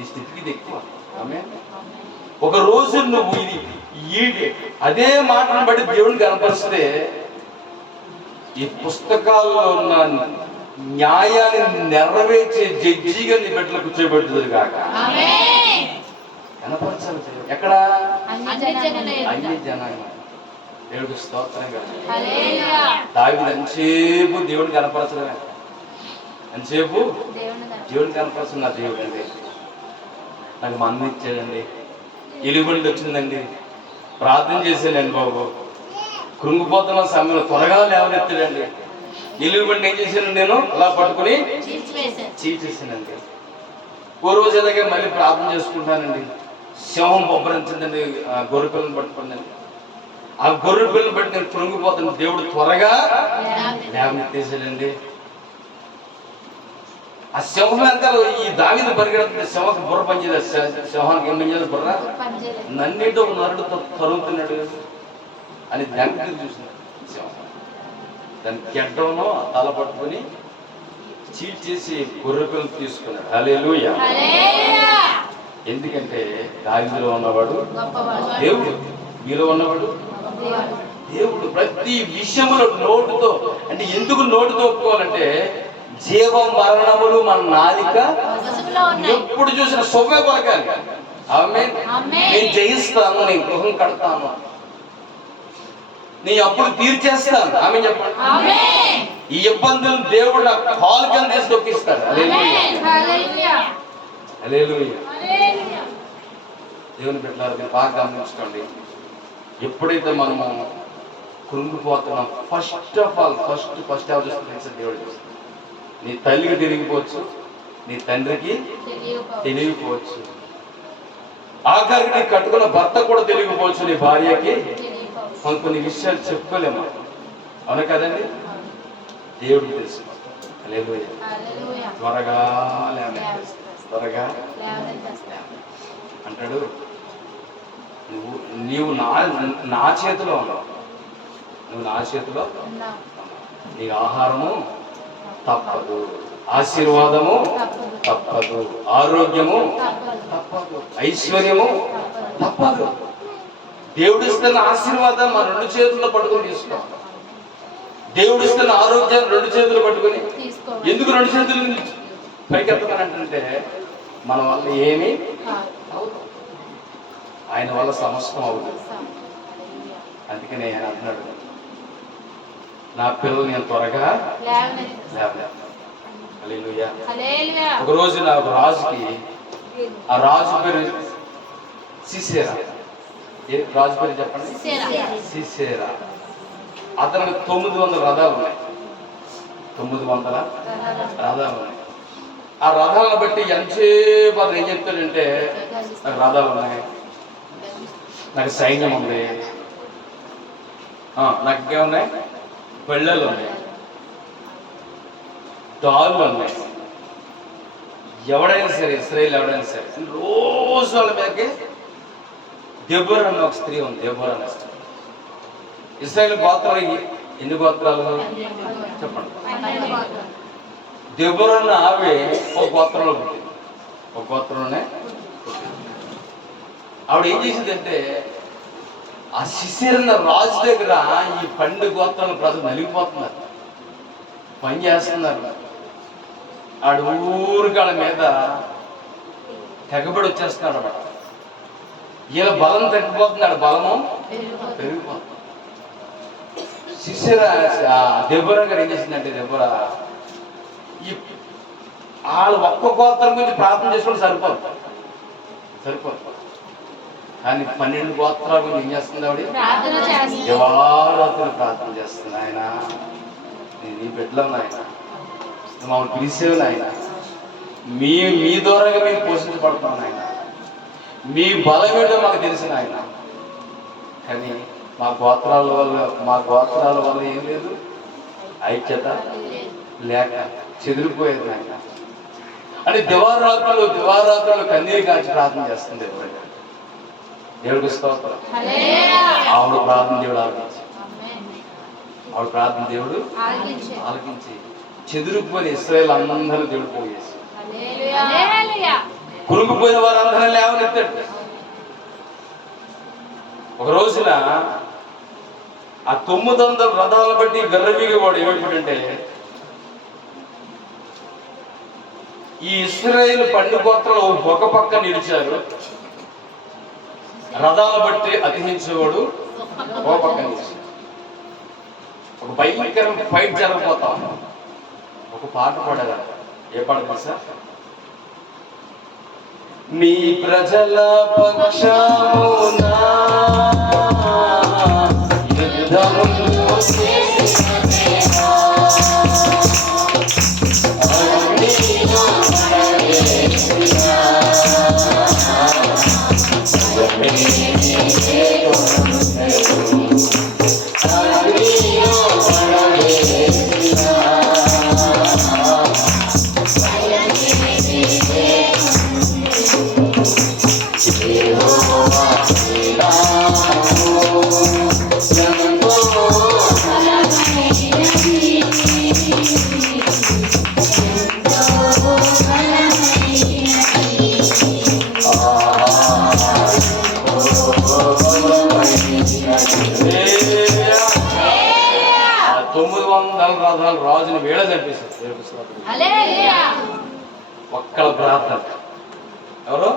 ఈ స్థితికి ఇది ఎక్కువ. ఆమె ఒక రోజు నువ్వు ఇది అదే మాటను బట్టి దేవుడిని కనపరిస్తే ఈ పుస్తకాల్లో ఉన్న న్యాయాన్ని నెరవేర్చే జడ్జిగా నీ బిడ్డలు కూర్చోబెడుతుంది కాక కనపరచాలి. ఎక్కడ? అన్ని జనాంగం. దేవుడికి స్తోత్రం కాదు. దావీదు ఎంతసేపు దేవుడిని కనపరచడమే. ఎంతసేపు దేవుడిని కనపరచడం. నా దేవుడు అండి, నాకు మా అన్న ఇచ్చాడండి, ఎలుగుబండి వచ్చిందండి, ప్రార్థన చేశానండి బాబు, కృంగిపోతున్న సమయంలో త్వరగా లేవనెత్తాడండి, ఎలుగుబండి ఏం చేశాను నేను అలా పట్టుకుని చీచేసానండి. ఓ రోజు ఇలాగే మళ్ళీ ప్రార్థన చేసుకుంటానండి, సింహం బొబ్బరించిందండి, గొర్రె పిల్లని పట్టుకుందండి, ఆ గొర్రె పిల్లని బట్టి నేను కృంగిపోతాను, దేవుడు త్వరగా లేవనెత్తేసాడండి. ఆ సింహం ఎంత ఈ దావీదు పరిగెడుతుంది, సింహకు బుర్ర పనిచేది. సింహానికి ఏం పనిచేది? బుర్ర. నన్నేటో ఒక నరుడుతో తరుగుతున్నాడు అని దానికి చూసినాడు సింహం. దాని గెడ్డంలో తల పట్టుకుని చీల్చేసి గొర్రె పిల్లని తీసుకున్నాడు. హల్లెలూయా. ఎందుకంటే దావీదులో ఉన్నవాడు దేవుడు, మీలో ఉన్నవాడు దేవుడు. ప్రతి విషయంలో నోటుతో, అంటే ఎందుకు నోటుతో ఒప్పుకోవాలంటే జీవ మరణములు మన నాలిక ఎప్పుడు చూసిన సొమ్మే పలకాలి. ఆమేన్. నేను జయిస్తాను, నేను గృహం కడతాను, నీ అప్పులు తీర్చేస్తాను. ఆమేన్ చెప్పండి. ఈ ఇబ్బందులు దేవుడు నా కాలు కింద తీసి తొక్కిస్తాడు. హల్లెలూయా. దేవుని బిడ్డలారా, మీరు బాగా గమనించుకోండి. ఎప్పుడైతే మనము కృంగిపోతున్నాం, ఫస్ట్ ఆఫ్ ఆల్ ఫస్ట్ ఎవరు చూస్తుంది? దేవుడు చూస్తుంది. నీ తల్లికి తెలియకపోవచ్చు, నీ తండ్రికి తెలియకపోవచ్చు, ఆఖరికి నీ కట్టుకున్న భర్త కూడా తెలియకపోవచ్చు, నీ భార్యకి కొన్ని విషయాలు చెప్పుకోలేమా? అవును కదండి? దేవుడికి తెలుసు. హల్లెలూయా. త్వరగా త్వరగా అంటాడు, నీవు నా చేతిలో ఉన్నావు, నువ్వు నా చేతిలో, నీ ఆహారము తప్పదు, ఆశీర్వాదము తప్పదు, ఆరోగ్యము తప్పదు, ఐశ్వర్యము తప్పదు. దేవుడు ఇస్తున్న ఆశీర్వాదాన్ని మన రెండు చేతుల్లో పట్టుకొని తీసుకోవాలి. దేవుడు ఇస్తున్న ఆరోగ్యాన్ని రెండు చేతులు పట్టుకొని తీసుకోవాలి. ఎందుకు రెండు చేతులు పైకెత్తానంటే మన వల్ల ఏమీ ఆయన వల్ల సమస్తం అవుతుంది. అందుకనే ఆయన అంటున్నాడు, నా పిల్లలు నేను త్వరగా హల్లెలూయా. ఒక రోజు నాకు రాజుకి, ఆ రాజు పేరు సిసేరా. ఏ రాజు పేరు చెప్పండి? సిసేరా. అతనికి 900 రథాలు ఉన్నాయి. 900 రథాలు ఉన్నాయి. ఆ రథాలను బట్టి ఎంతసేపు అతను ఏం చెప్తాడంటే, నాకు రథాలు ఉన్నాయి, నాకు సైన్యం ఉంది, నాకు ఇంకేమున్నాయి, పెళ్ళలు ఉన్నాయి, డాళ్ళు ఉన్నాయి. ఎవడైనా సరే, ఇశ్రాయేలు ఎవడైనా సరే రోజు వాళ్ళ మీదకి దెబోరా అన్న ఒక స్త్రీ ఉంది. దెబోరా అన్న స్త్రీ. ఇశ్రాయేలు గోత్రాలు ఎన్ని గోత్రాలు చెప్పండి? దెబోరా అన్న ఆమె ఒక గోత్రంలో పుట్టింది. ఒక గోత్రంలోనే ఆవిడ ఏం చేసిందంటే, ఆ సిసేరన్న రాజు దగ్గర ఈ 12 గోత్రాల ప్రజలు నలిగిపోతున్నారు, పని చేస్తున్నారు. ఆడు ఊరికాళ్ళ మీద తెగబడి వచ్చేస్తున్నాడు అన్నమాట. ఈయన బలం తగ్గిపోతుంది, ఆడ బలము పెరిగిపోతుంది. సిసేరా దెబోరా గారు ఏం చేసిందంటే, దెబోరా ఈ వాళ్ళు ఒక్క గోత్రం గురించి ప్రార్థన చేసుకుంటే సరిపోదు. కానీ 12 గోత్రాల గురించి ఏం చేస్తుంది ఆవిడ? దేవారాత్రులు ప్రార్థన చేస్తుంది. ఆయన నీ బిడ్డలో నాయన, మమ్మల్ని పిలిచేవు నాయన, మీ ద్వారాగా మేము పోషించబడుతున్నాం ఆయన, మీ బలం ఏంటో మాకు తెలిసిన ఆయన. కానీ మా గోత్రాల వల్ల ఏం లేదు, ఐక్యత లేక చెదిరిపోయేది ఆయన అని దివారాత్రులు కన్నీరు కాల్చి ప్రార్థన చేస్తుంది. ఎప్పుడైనా దేవుడికి స్తోత్రం. ఆవిడ ప్రార్థన దేవుడు ఆలకించి చెదిరిపోయిన ఇశ్రాయేలు అందరూ దేవుడు పోయేసి, కురుకుపోయిన వారందరూ లేవనెత్తాడు. ఒక రోజున ఆ 900 రథాలను బట్టి గర్రవీగి వాడు ఏమైపోయిందంటే, ఈ ఇశ్రాయేలు 12 గోత్రాలు ఒక పక్క నిలిచారు, రథాలను బట్టి అతిహించేవాడు ఒక పక్క నిలిచాడు. ఒక భయంకరమైన ఫైట్ జరగబోతా ఉంది. ఒక పాట పాడారు. ఏ పాట తెలుసా? నీ ప్రజల పక్షమునా యుద్ధమును చేసేనా, రాజుని వేళ చంపేశారు. ఒక్కల ప్రార్థన. ఎవరు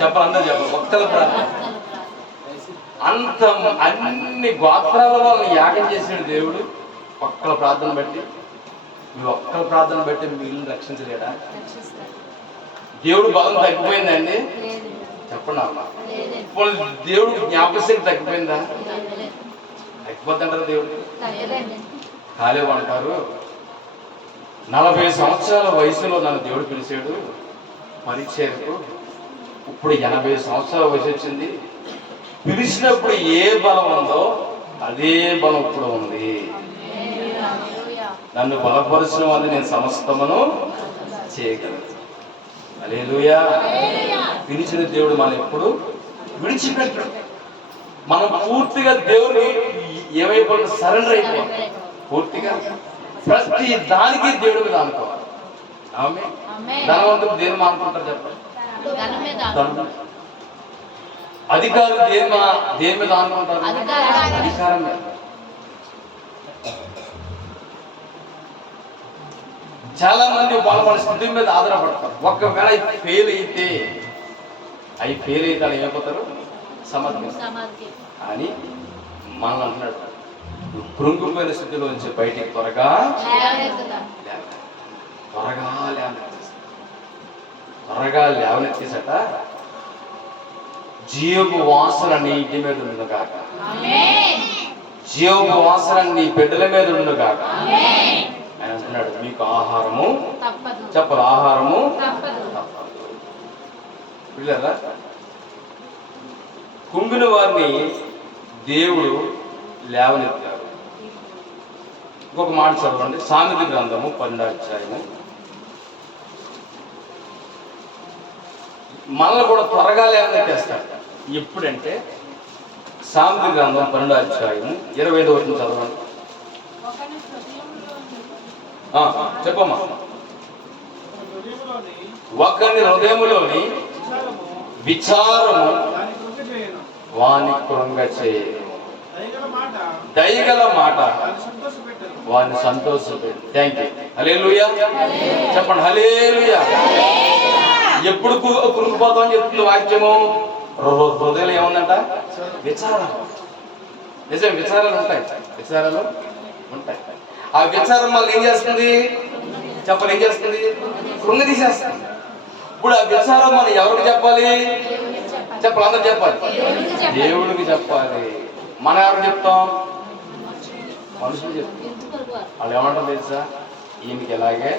చెప్పాలి? అందరూ చెప్పాలి. ఒక్కల ప్రార్థన. అంత అన్ని గోత్రాల వాళ్ళని యాగం చేసిన దేవుడు ఒక్కల ప్రార్థన బట్టి, మీ ఒక్కల ప్రార్థన బట్టి మీ ఇల్లు రక్షించలేడా? దేవుడు బలం తగ్గిపోయిందండి చెప్పండి అమ్మా. ఇప్పుడు దేవుడు జ్ఞాపశక్తి తగ్గిపోయిందా? తగ్గిపోతుంటారు దేవుడు. కాలేవు అంటారు, 40 సంవత్సరాల వయసులో నన్ను దేవుడు పిలిచాడు పరిచర్యకు. ఇప్పుడు 80 సంవత్సరాల వయసు వచ్చింది. పిలిచినప్పుడు ఏ బలం ఉందో అదే బలం ఇప్పుడు ఉంది. నన్ను బలపరిచిన వాళ్ళు నేను సమస్తమును చేయగలను. హల్లెలూయా. పిలిచిన దేవుడు మనం ఎప్పుడు విడిచిపెట్టడు. మనం పూర్తిగా దేవుని ఏమైపోయినా సరెండర్ అయిపోవాలి. పూర్తిగా ప్రతి దానికి దేవుడి మీద అనుకోవాలి. ధనవంతుడు దేని అనుకుంటారు చెప్పండి? అధికారం దేని మీద అనుకుంటారు? అధికారం మీద. చాలా మంది వాళ్ళ స్థితి మీద ఆధారపడతారు. ఒకవేళ ఫెయిల్ అయితే ఏమైపోతారు? సమాధి. అని మనల్ని అంటున్నాడు, కృంగిపోయిన స్థితిలో నుంచి బయటికి త్వరగా లేవనెత్తేసట జీవపు వాసన నీ ఇంటి మీద ఉండును కాక, జీవపు వాసన నీ బిడ్డల మీద ఉండును కాక. ఆయన అంటున్నాడు, మీకు ఆహారము చెప్పదు, ఆహారము తప్పదు. పిల్లరా, కుంగిన వారిని దేవుడు లేవనెత్తారు. ఇంకొక మాట చదవండి, సామెత గ్రంథము 12వ అధ్యాయము. మనల్ని కూడా త్వరగా లేవనెత్తేస్తాడు. ఎప్పుడంటే సామెత గ్రంథం 12వ అధ్యాయము 25వ వచనం చదవండి. చెప్పమ్మా. ఒకరి హృదయములోని విచారము వాని కృంగ చేయను, దయగల మాట వాని సంతోషపెట్టు. Thank you. హల్లెలూయా చెప్పండి. హల్లెలూయా. ఎప్పుడు కృంగిపోతామని చెప్తుంది వాక్యము. హృదయాలు ఏముందంట? విచారం. నిజం, విచారాలు ఉంటాయి. ఆ విచారం మళ్ళీ ఏం చేస్తుంది చెప్పాలి? ఏం చేస్తుంది? కృంగ తీసేస్తుంది. ఇప్పుడు ఆ విచారం మనం ఎవరికి చెప్పాలి? చెప్పాలి, అందరూ చెప్పాలి. దేవుడికి చెప్పాలి. మనం ఎవరికి చెప్తాం? మనుషులు చెప్తాం. వాళ్ళు ఏమంటారు తెలుసా? ఈయనకి ఎలాగే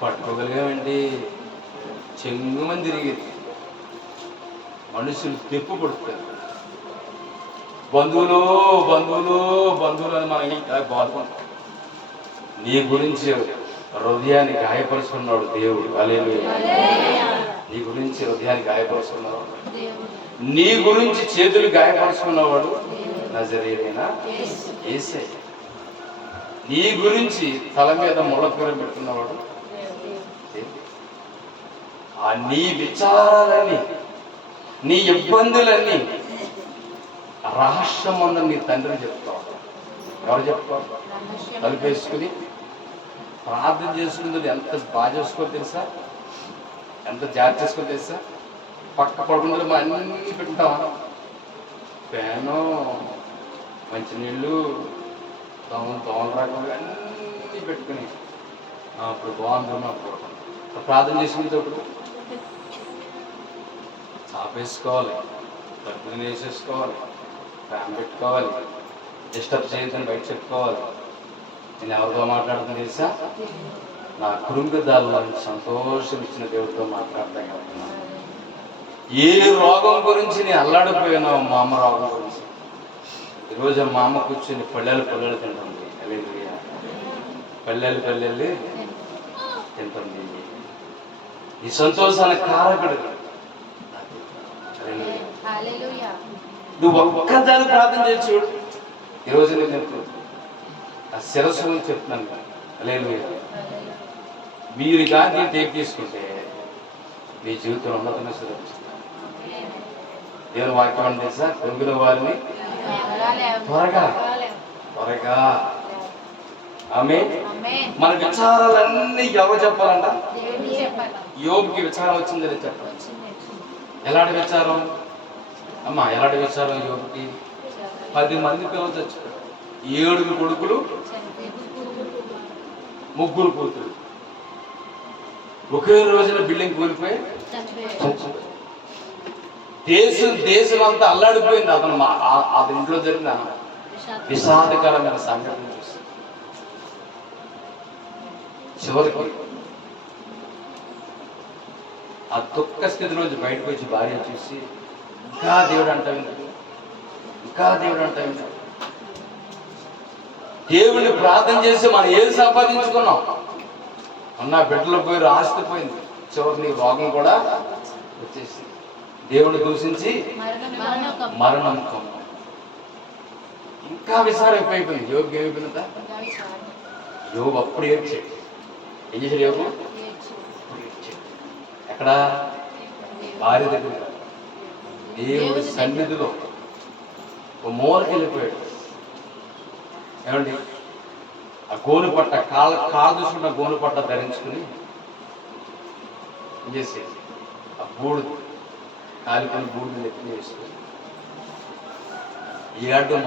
పట్టుకోగలిగామండి, చెంగుమని తిరిగేది. మనుషులు తెప్పు పడుతుంది. బంధువులు అని మనం బాధపడతాం. నీ గురించి హృదయాన్ని గాయపరుచుకున్నాడు దేవుడు. హల్లెలూయా. నీ గురించి హృదయాన్ని గాయపరుచుకున్నాడు. నీ గురించి చేతులు గాయపరుచుకున్నవాడు నజరేయుడైన యేసయ్య. నీ గురించి తల మీద ముళ్ళకూర పెట్టుకున్నవాడు. ఆ నీ విచారాలన్నీ, నీ ఇబ్బందులన్నీ రహస్యం ఉందని నీ తండ్రిని చెప్తావు. ఎవరు చెప్తావు? తలుపేసుకుని ప్రార్థన చేసుకుంటుంది. ఎంత బాగా చేసుకో తెలుసా? ఎంత జాగ్రత్త చేసుకో తెలుసా? పక్క పడుకుంటే మనం అన్నీ పెట్టుకుంటామా? ఫ్యాను, మంచినీళ్ళు, దోమల రకాలు అన్నీ పెట్టుకుని అప్పుడు బాగుంది. అప్పుడు ప్రార్థన చేసుకునేటప్పుడు చాపేసుకోవాలి, తలుపుని వేసేసుకోవాలి, ఫ్యాన్ పెట్టుకోవాలి, డిస్టర్బ్ చేయొద్దని బయట చెప్పుకోవాలి. నేను ఎవరితో మాట్లాడుతున్నా తెలుసా? నా కృంగిదాల్లో సంతోషం ఇచ్చిన దేవుడితో మాట్లాడతాను కాబట్టి. ఏ రోగం గురించి నేను అల్లాడిపోయినావు? మా అమ్మ రోగం గురించి. ఈరోజు మా అమ్మ కూర్చొని పల్లెలు తింటుంది. హల్లెలూయా. పల్లెలు తింటుంది. ఈ సంతోషానికి కారకుడు నువ్వు ఒక్కదాన్ని ప్రార్థన చేసి చూడు. ఈరోజు నేను ఆ శిరస్సు గురించి చెప్తున్నాను. హల్లెలూయా. మీరు కానీ టేక్ తీసుకుంటే మీ జీవితం ఉన్నతమైన సురక్షిత. దేవుని వాక్యం అంటే తెలుసా? కృంగిన వారిని త్వరగా. ఆమె మన విచారాలన్నీ ఎవరు చెప్పాలంట? యోబుకి విచారం వచ్చిందని చెప్పాలి. ఎలాంటి విచారం అమ్మా? ఎలాంటి విచారం యోబుకి? 10 మంది పిల్లలు చచ్చిపోయారు. 7 కొడుకులు, 3 కూతురు. ఒకే రోజున బిల్డింగ్ కూలిపోయి దేశం అంతా అల్లాడిపోయింది. అతని ఇంట్లో జరిగిన విషాదకరమైన సంఘటన చూసి చివరికి ఆ దుఃఖ స్థితి నుంచి బయటకు వచ్చి భార్య చూసి, ఇంకా దేవుడు అంటావు, దేవుడిని ప్రార్థన చేసి మనం ఏది సంపాదించుకున్నాం? అన్న బిడ్డలు పోయి ఆస్తి పోయింది. చివరికి నీ రోగం కూడా వచ్చేసి దేవుడు దూషించి మరణం కమ్ము. ఇంకా విసారం ఎక్కువైపోయింది. యోగు ఏమైపోయిందా? యోగు అప్పుడు ఏడ్చాడు. ఏం చేశాడు యోగు? ఎక్కడ? భార్య దగ్గర. దేవుడి సన్నిధిలో ఒక మూలకి వెళ్ళిపోయాడు. ఏమండి, ఆ గోను పట్ట కాలు చూసుకున్న గోను పట్ట ధరించుకుని ఏం చేసేది, ఆ బూడిద కాలిపోయిన బూడిద ఎత్తుని వేసుకుని ఈ అడ్డం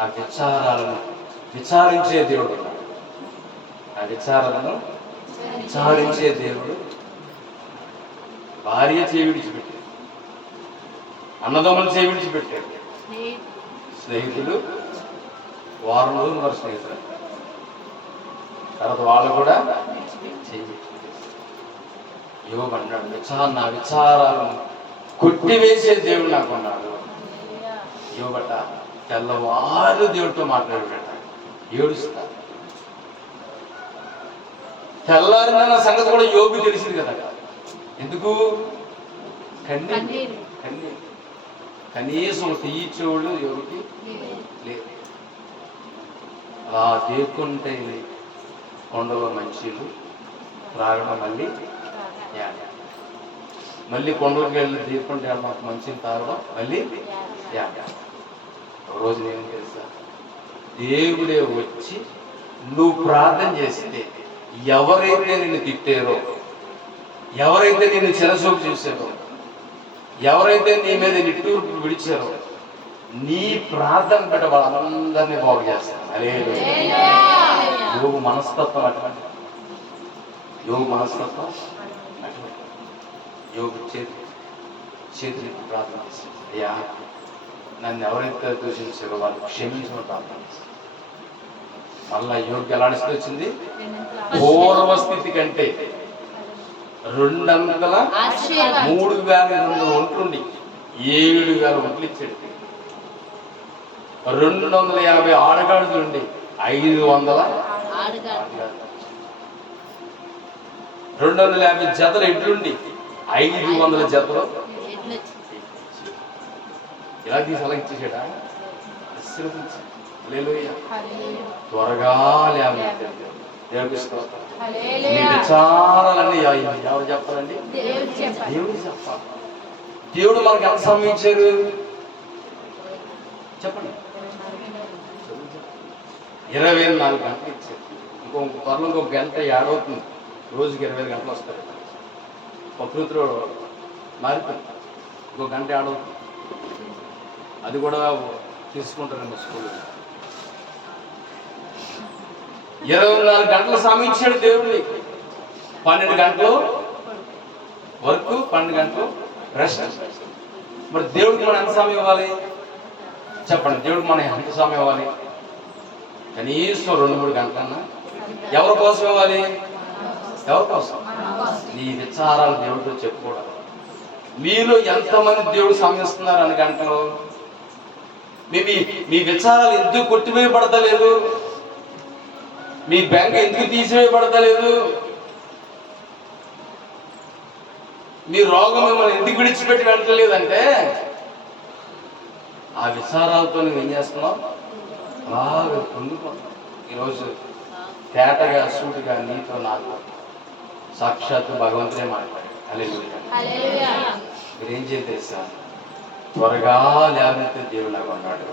ఆ విచారాలను విచారించే దేవుడు ఉన్నాడు. ఆ విచారాలను విచారించే దేవుడు భార్య చేయి విడిచిపెట్టాడు, అన్నదమ్ములు చేయి విడిచిపెట్టాడు, స్నేహితులు వారం రోజులు వారు స్నేహితులు, తర్వాత వాళ్ళు కూడా చేయి విడిచిపెట్టారు. యోగ అన్నాడు, నా విచారాలను కొట్టివేసే దేవుడు నాకు ఉన్నాడు. యోగట తెల్లవారు దేవుడితో మాట్లాడాడట, ఏడుస్తా. తెల్లారిన సంగతి కూడా యోగు తెలిసింది కదా. ఎందుకు? కన్నీరు. కనీసం తీర్చేవాళ్ళు యోగికి లేదు. అలా తీర్చుకుంటే కొండలో మంచిలు త్రాగడం మళ్ళీ కొండలోకి వెళ్ళి తీర్చుకుంటే మాకు మంచిని తాగడం మళ్ళీ రోజు ఏం తెలుసా, దేవుడే వచ్చి నువ్వు ప్రార్థన చేస్తే ఎవరైతే నిన్ను తిట్టారో, ఎవరైతే నిన్ను చిరసూపు చూసారో, ఎవరైతే నీ మీద నిట్టూర్పు విడిచారో, నీ ప్రార్థన పెట్ట వాళ్ళందరినీ బాగు చేస్తాను. హల్లెలూయా. యోగు మనస్తత్వం అటువంటి, యోగు మనస్తత్వం అటువంటి. యోగు చేతులు ప్రార్థన చేస్తాను, అయ్యా నన్ను ఎవరైతే దూషించారో వాళ్ళు క్షమించమని ప్రార్థన చేస్తాను. మళ్ళా యోగి ఎలాంటి స్థితి వచ్చింది? పూర్వస్థితి కంటే 3,300 ఒంట్లుండి 7,000 ఒంట్లు ఇచ్చాడు. 250 ఆడగాడులు ఉండి 500 250 జతలు ఎడ్లుండి 500 జతలు ఇలా తీసి అలా ఇచ్చేసాడా? హల్లెలూయా. త్వరగా లేవనెత్తాడు. దేవుడికి స్తోత్రం. మీ విచారాలన్నీ ఎవరు చెప్పాలండి? దేవుడు చెప్పాలి. దేవుడు మనకి ఎంత సమయం ఇచ్చారు చెప్పండి? 24 గంటలు ఇచ్చారు. త్వరలో ఇంకొక గంట ఏడవుతుంది. రోజుకి 25 గంటలు వస్తాయి. ప్రకృతిలో మారిపోయింది. ఇంకొక గంట ఏడవుతుంది. అది కూడా తీసుకుంటారండి స్కూల్లో. 24 గంటలు సమయం ఇచ్చాడు దేవుడిని. 12 గంటలు వర్క్, 12 గంటలు రెస్ట్. మరి దేవుడికి మనం ఎంత సమయం ఇవ్వాలి చెప్పండి? దేవుడికి మనం ఎంత సమయం ఇవ్వాలి? కనీసం 2-3 గంటలన్నా. ఎవరి కోసం ఇవ్వాలి? ఎవరి కోసం? నీ విచారాలు దేవుడితో చెప్పుకోవడం. మీలో ఎంతమంది దేవుడు సమయిస్తున్నారు అన్ని గంటలు? మీ విచారాలు ఎందుకు కొట్టివేయబడతలేదు? మీ బ్యాంక్ ఎందుకు తీసివేయబడతలేదు? మీ రోగం మిమ్మల్ని ఎందుకు విడిచిపెట్టి వెళ్ళలేదంటే ఆ విచారాలతో నువ్వు ఏం చేస్తున్నావు? బాగా పొందుకుంటున్నావు. ఈరోజు తేటగా సూటిగా నీతో నాకు సాక్షాత్తు భగవంతుడే మాట్లాడాడు. హల్లెలూయా. మీరేం చేస్తే త్వరగా లేవనైతే దేవుడు నాకు అన్నాడు.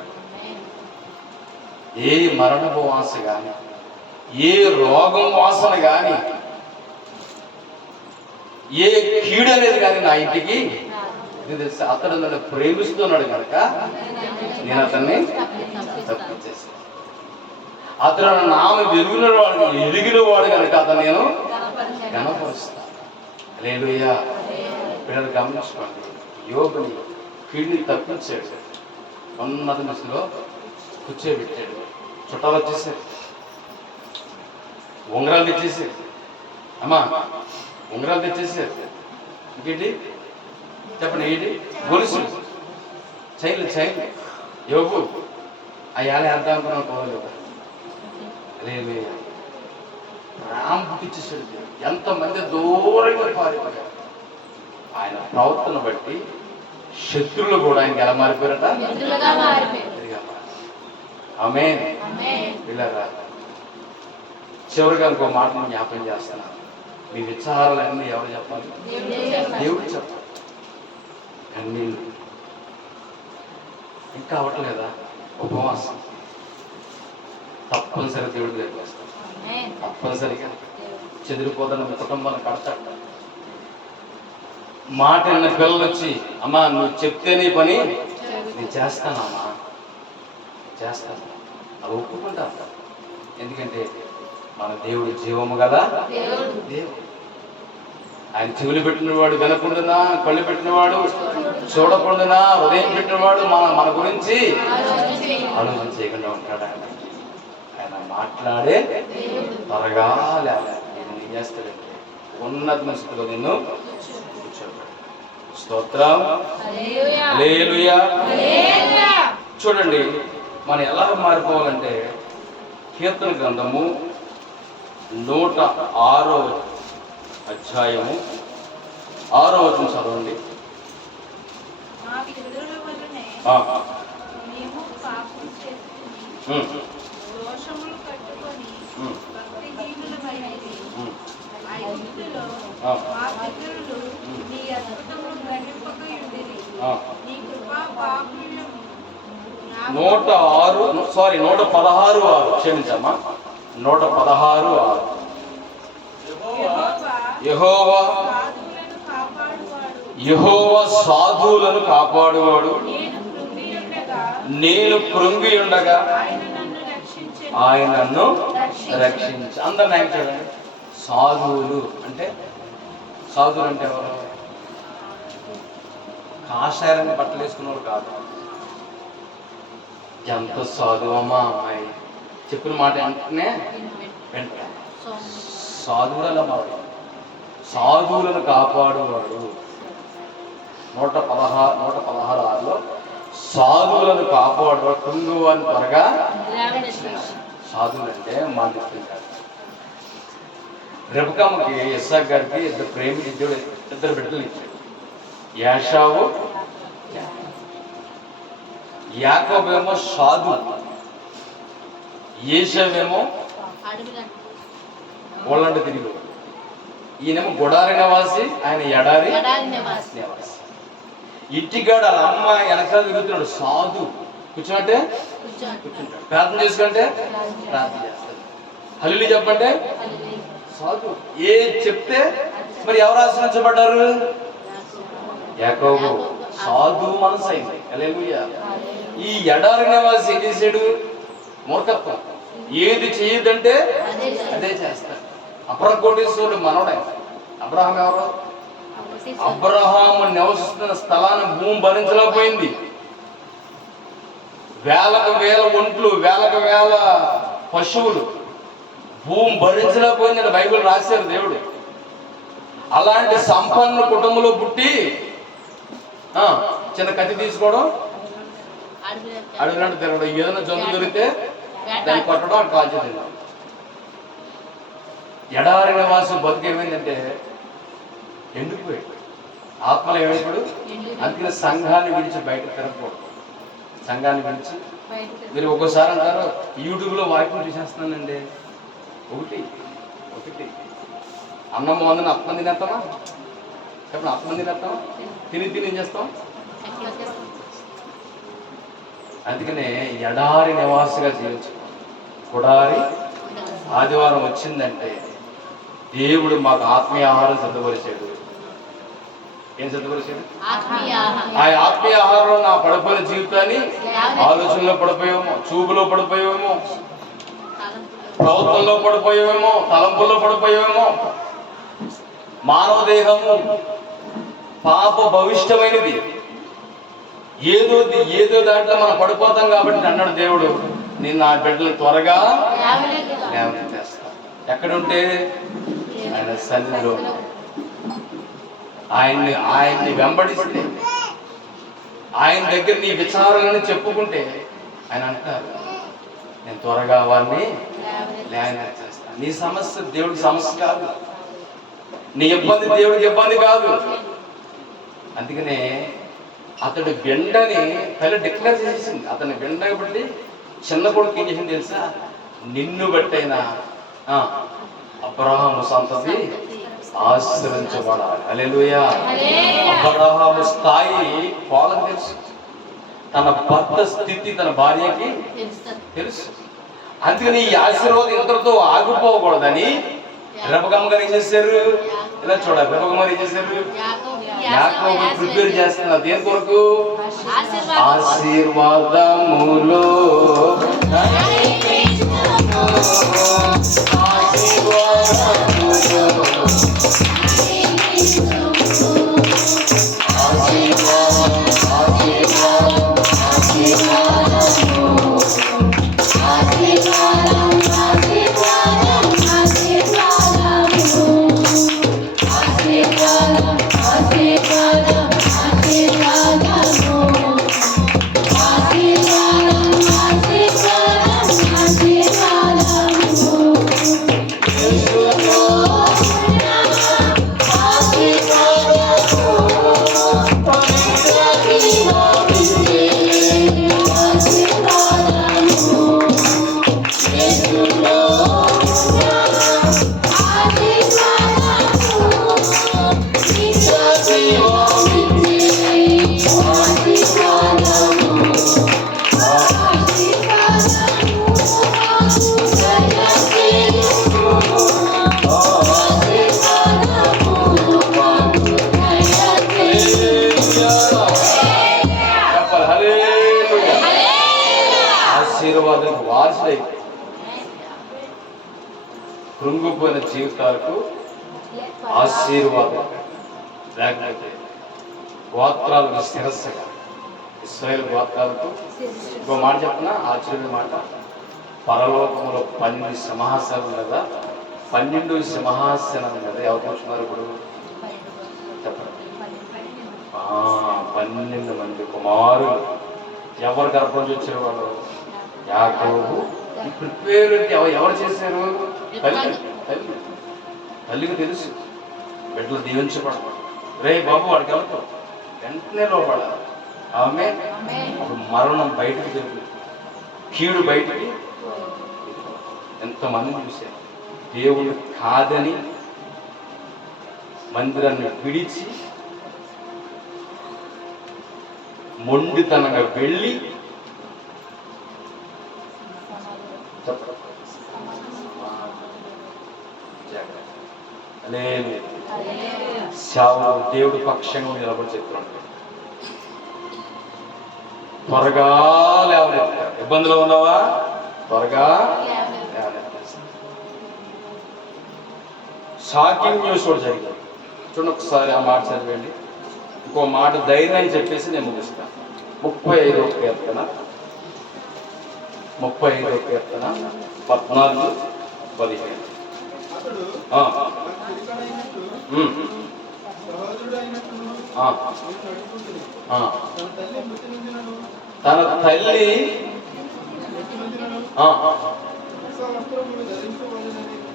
ఏ మరణపు వాస కానీ, ఏ రోగం వాసన కానీ, ఏ కీడు అనేది కానీ నా ఇంటికి తెలుసు. అతడు నన్ను ప్రేమిస్తున్నాడు కనుక నేను అతన్ని తప్పించేస్తాను. అతడు నామ ఎరిగిన వాడు కనుక అతను నేను కనపరుస్తాను. హల్లెలూయా. పిల్లలు గమనించుకోండి, యోగుని కీడుని తప్పించాడు. ఉన్నత దశలో కూర్చోబెట్టాడు. చుట్టాలు వచ్చేసారు, ఉంగరాలు తెచ్చేసారు. అమ్మా ఉంగరాలు తెచ్చేసారు. ఇంకేంటి చెప్పండి? ఏంటి? గొలుసులు, చైన్లు. యోగు అయ్యాలి అర్థం అనుకున్నాను కోరలేదు. లేదు రామ్ పుట్టించేసాడు. ఎంతమంది దూరంగా పారిపోయారు. ఆయన ప్రవర్తన బట్టి శత్రువులు కూడా ఆయనకి ఎలా మారిపోయారట? ఆమేన్. పిల్లరా, చివరిగా ఇంకో మాటను జ్ఞాపకం చేస్తున్నాను. మీ విచారాలన్నీ ఎవరు చెప్పాలి? దేవుడు చెప్పాలి. కన్నీళ్ళు. ఇంకా అవ్వట్లేదా? ఉపవాసం తప్పనిసరి దేవుడి దగ్గరికి వస్తాం. తప్పనిసరిగా చెదిరిపోతున్న మీ కుటుంబాన్ని కడతాడు. మాట విన్న పిల్లలు వచ్చి, అమ్మా నువ్వు చెప్తే నీ పని నేను చేస్తానమ్మా, చేస్తాను, అది ఒప్పుకుంటారు. ఎందుకంటే మన దేవుడు జీవము గల దేవుడు. ఆయన చెవులు పెట్టినవాడు వినకుండానా, కళ్ళు పెట్టినవాడు చూడకుండానా, హృదయం పెట్టినవాడు మన గురించి ఆలోచన చేయకుండా ఉంటాడు. ఆయన మాట్లాడే త్వరగా లేవాలి. నేను చేస్తాడంటే ఉన్నత స్థితిలో నిన్ను కూర్చోబెట్టాడు. స్తోత్రం, హల్లెలూయా. చూడండి మనం ఎలా మారిపోవాలంటే కీర్తన గ్రంథము 106వ అధ్యాయము 6వ వచనం చదవండి. మా పితరుల వలనే మేము పాపం చేసుకుని దోషములు కట్టుకొని భక్తిహీనులమైనది. ఐగుప్తులో మా పితరులు నీ అద్భుతములు గ్రహింపకయుండిరి. నీ కృపా బాహుళ్యము 116 క్షమించమ్మా, 116 యెహోవా సాధువులను కాపాడువాడు. నేను కృంగి ఉండగా ఆయన నన్ను రక్షించి. అందరు నాకు చూడండి, సాధువులు అంటే ఎవరు? కాషాయాన్ని బట్టలు వేసుకున్నవాడు కాదు. ఎంత సాధువమ్మా అమ్మాయి చెప్పిన మాట వెంటనే సాధువులమ్మవాడు, సాధువులను కాపాడువాడు. 116 సాధువులను కాపాడువాడు, కృంగువాని త్వరగా. సాధువులు అంటే మాట్లాడుతుంటారు. రెబెక్కమ్మకి ఇస్సాకు గారికి ఇద్దరు బిడ్డలు ఇచ్చాడు, యాషావు, యాకోబేమో సాధు, ఏషావేమో ఒళ్ళంట తిరిగి. ఈయనేమో గుడారి నివాసి, ఆయన ఎడారి నివాసి. ఇంటికాడ వాళ్ళ అమ్మ వెనకాల తిరుగుతున్నాడు. సాధు కూర్చుంటే కూర్చుంటాడు, ప్రార్థన చేసుకుంటే ప్రార్థన చేస్తాడు, హల్లెలూయా చెప్పంటే సాధు. ఏ చెప్తే మరి ఎవరు ఆశ్రయించబడ్డారు? యాకోబు. సాధు మనసు అయింది. హల్లెలూయా. ఈ ఎడారి నివాసి ఏం చేశాడు? మూర్ఖత్వం. ఏది చేయొద్దంటే అదే చేస్తాడు. అబ్రకోటేశ్వరుడు మనవడే. అబ్రహాం ఎవరు? అబ్రహాము నివసిస్తున్న స్థలాన్ని భూమి భరించలేకపోయింది. వేలకు వేల ఒంట్లు, వేలకు వేల పశువులు, భూమి భరించలేకపోయింది అని బైబిల్ రాశారు దేవుడు. అలాంటి సంపన్న కుటుంబంలో పుట్టి చిన్న కత్తి తీసుకోవడం, అడిగినట్టు తిరగడం, ఏదైనా జంతు దొరికితే దాన్ని కొట్టడం, కాల్చి తినడం. ఎడారి నివాసం బతుకు ఏమైందంటే ఎండిపోయాడు. ఆత్మలు ఏమైపోయాడు. అందుకని సంఘాన్ని విడిచి బయట తిరగకూడదు. సంఘాన్ని విడిచి మీరు ఒక్కోసారి అంటారు యూట్యూబ్లో వాక్యం చూసేస్తున్నానండి. ఒకటి అన్నం వందని అప్పం తినేస్తామా? చెప్పండి, అప్పం తినేస్తామా? తిని ఏం చేస్తాం? అందుకనే ఎడారి నివాసిగా జీవించు. గుడారి ఆదివారం వచ్చిందంటే దేవుడు మాకు ఆత్మీయ ఆహారం సిద్ధపరిచాడు. ఏం సిద్ధపరిచాడు? ఆ ఆత్మీయ ఆహారం నా పడిపోయిన జీవితాన్ని, ఆలోచనలో పడిపోయామో, చూపులో పడిపోయామో, ప్రవర్తనలో పడిపోయామేమో, తలంపుల్లో పడిపోయామేమో. మానవ దేహము పాప భవిష్యమైనది. ఏదో దాంట్లో మనం పడిపోతాం కాబట్టి అన్నాడు దేవుడు, నేను నా బిడ్డలు త్వరగా లేవనెత్తేస్తా. ఎక్కడుంటే ఆయన సన్నిధిలో, ఆయన్ని వెంబడిస్తే, ఆయన దగ్గర నీ విచారాలను చెప్పుకుంటే ఆయన అంటారు, నేను త్వరగా వారిని లేవనెత్తేస్తాను. నీ సమస్య దేవుడికి సమస్య కాదు, నీ ఇబ్బంది దేవుడికి ఇబ్బంది కాదు. అందుకనే అతడు వెండని తల్లి డిక్లేర్ చేసింది. అతని వెండ బట్టి చిన్న కొడుకు ఏం చేసింది తెలుసా? నిన్ను బట్టైనా అబ్రహాము సంతతి ఆశ్రయించబడాలి. హల్లెలూయా. అబ్రహాము స్థాయి వాళ్ళకి తెలుసు, తన భర్త స్థితి తన భార్యకి తెలుసు. అందుకని ఈ ఆశీర్వాదం ఇతరులతో ఆగిపోకూడదని రెబెక్కమ్మ గారు ఏం చేశారు? ఇలా చూడాలి, రెబెక్కమ్మ గారు ఏం చేశారు? యాకోబు ప్రిపేర్ చేస్తున్నారు దేని కొరకు? ఆశీర్వాదములో ఆశీర్వాదం వారసులై కృంగిపోయిన జీవితాలకు ఆశీర్వాదం లేకపోతే గోత్రాలకు శిరస్సుగా ఇశ్రాయేలు గోత్రాలకు ఇంకో మాట చెప్పనా? ఆశ్చర్య మాట. పరలోకంలో 12 సింహాసనం కదా, 12 సింహాసనం కదా. ఎవరు కూర్చున్నారు ఇప్పుడు చెప్పండి? 12 మంది కుమారులు. ఎవరు గర్భం నుంచి వచ్చారు వాళ్ళు? యాకోబు. ప్రిపేర్ ఎవరు చేశారు? తల్లికి తెలుసు బిడ్డలు దీవించబడతారు. రే బాబు వాడికి వెళ్తాం వెంటనే లోపడాలి. ఆమె అప్పుడు మరణం బయటకు తెలుగు, కీడు బయటికి. ఎంతమందిని చూశారు దేవుడు కాదని మందిరాన్ని విడిచి మొండితనంగా వెళ్ళి దేవుడి పక్షంగా నిలబడి చెప్తున్నాడు. త్వరగా లేవనెత్తారు. ఇబ్బందులు ఉన్నావా? త్వరగా షాకింగ్ న్యూస్ కూడా జరిగింది. చూడండి ఒకసారి ఆ మాట చదివండి. ఇంకో మాట ధైర్యం చెప్పేసి నేను ముగిస్తాను. 35వ కీర్తన 14-15. తన తల్లి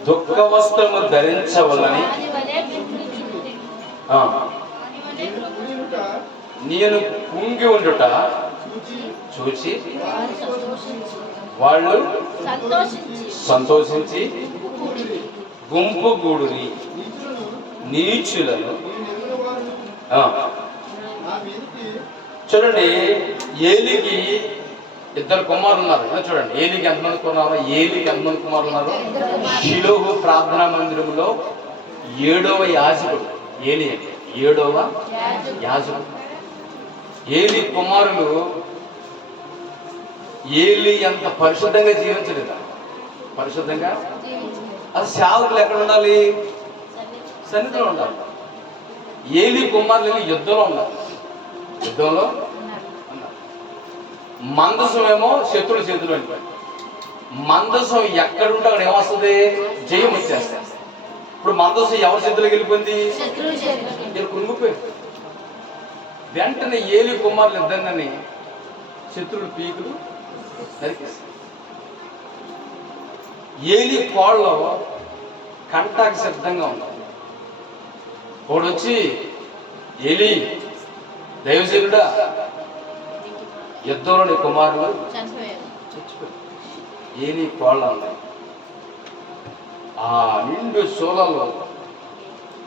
దుఃఖ వస్త్రము ధరించవలని నేను కుంగి ఉండుట చూచి వాళ్ళు సంతోషించి గుంపు గూడుని నీచులను. చూడండి, ఏలికి 2 కుమారులు ఉన్నారు. చూడండి, ఏలికి ఎంతమంది కుమారులు? ఏలికి ఎంతమంది కుమారులు ఉన్నారు? షిలోహు ప్రార్థనా మందిరంలో 7వ యాజకుడు ఏలి. అంటే 7వ యాజకుడు. ఏలి కుమారులు. ఏలి ఎంత పరిశుద్ధంగా జీవించలేదు. పరిశుద్ధంగా అది సేవకులు ఎక్కడ ఉండాలి? సన్నిధిలో ఉండాలి. ఏలి కుమారులు యుద్ధంలో ఉన్నారు. యుద్ధంలో మందసం ఏమో శత్రుల చేతిలో వెళ్ళిపోయింది. మందసం ఎక్కడుంటే అక్కడ ఏమొస్తుంది? జయం వచ్చేస్తాయి. ఇప్పుడు మందసం ఎవరి చేతిలోకి వెళ్ళిపోయింది? కృంగిపోయింది. వెంటనే ఏలి కుమారులు ఇద్దరిని శత్రువులు పీకులు నరికేస్తారు. ఏలి కోళ్ళలో కంటాకి సిద్ధంగా ఉంది. వాడు వచ్చి, ఏలి దైవజనుడా, యుద్ధంలో నీ కుమారులు చచ్చిపోయారు. ఏలి కోళ్ళ ఉన్నాయి. ఆ నిండు శూలలో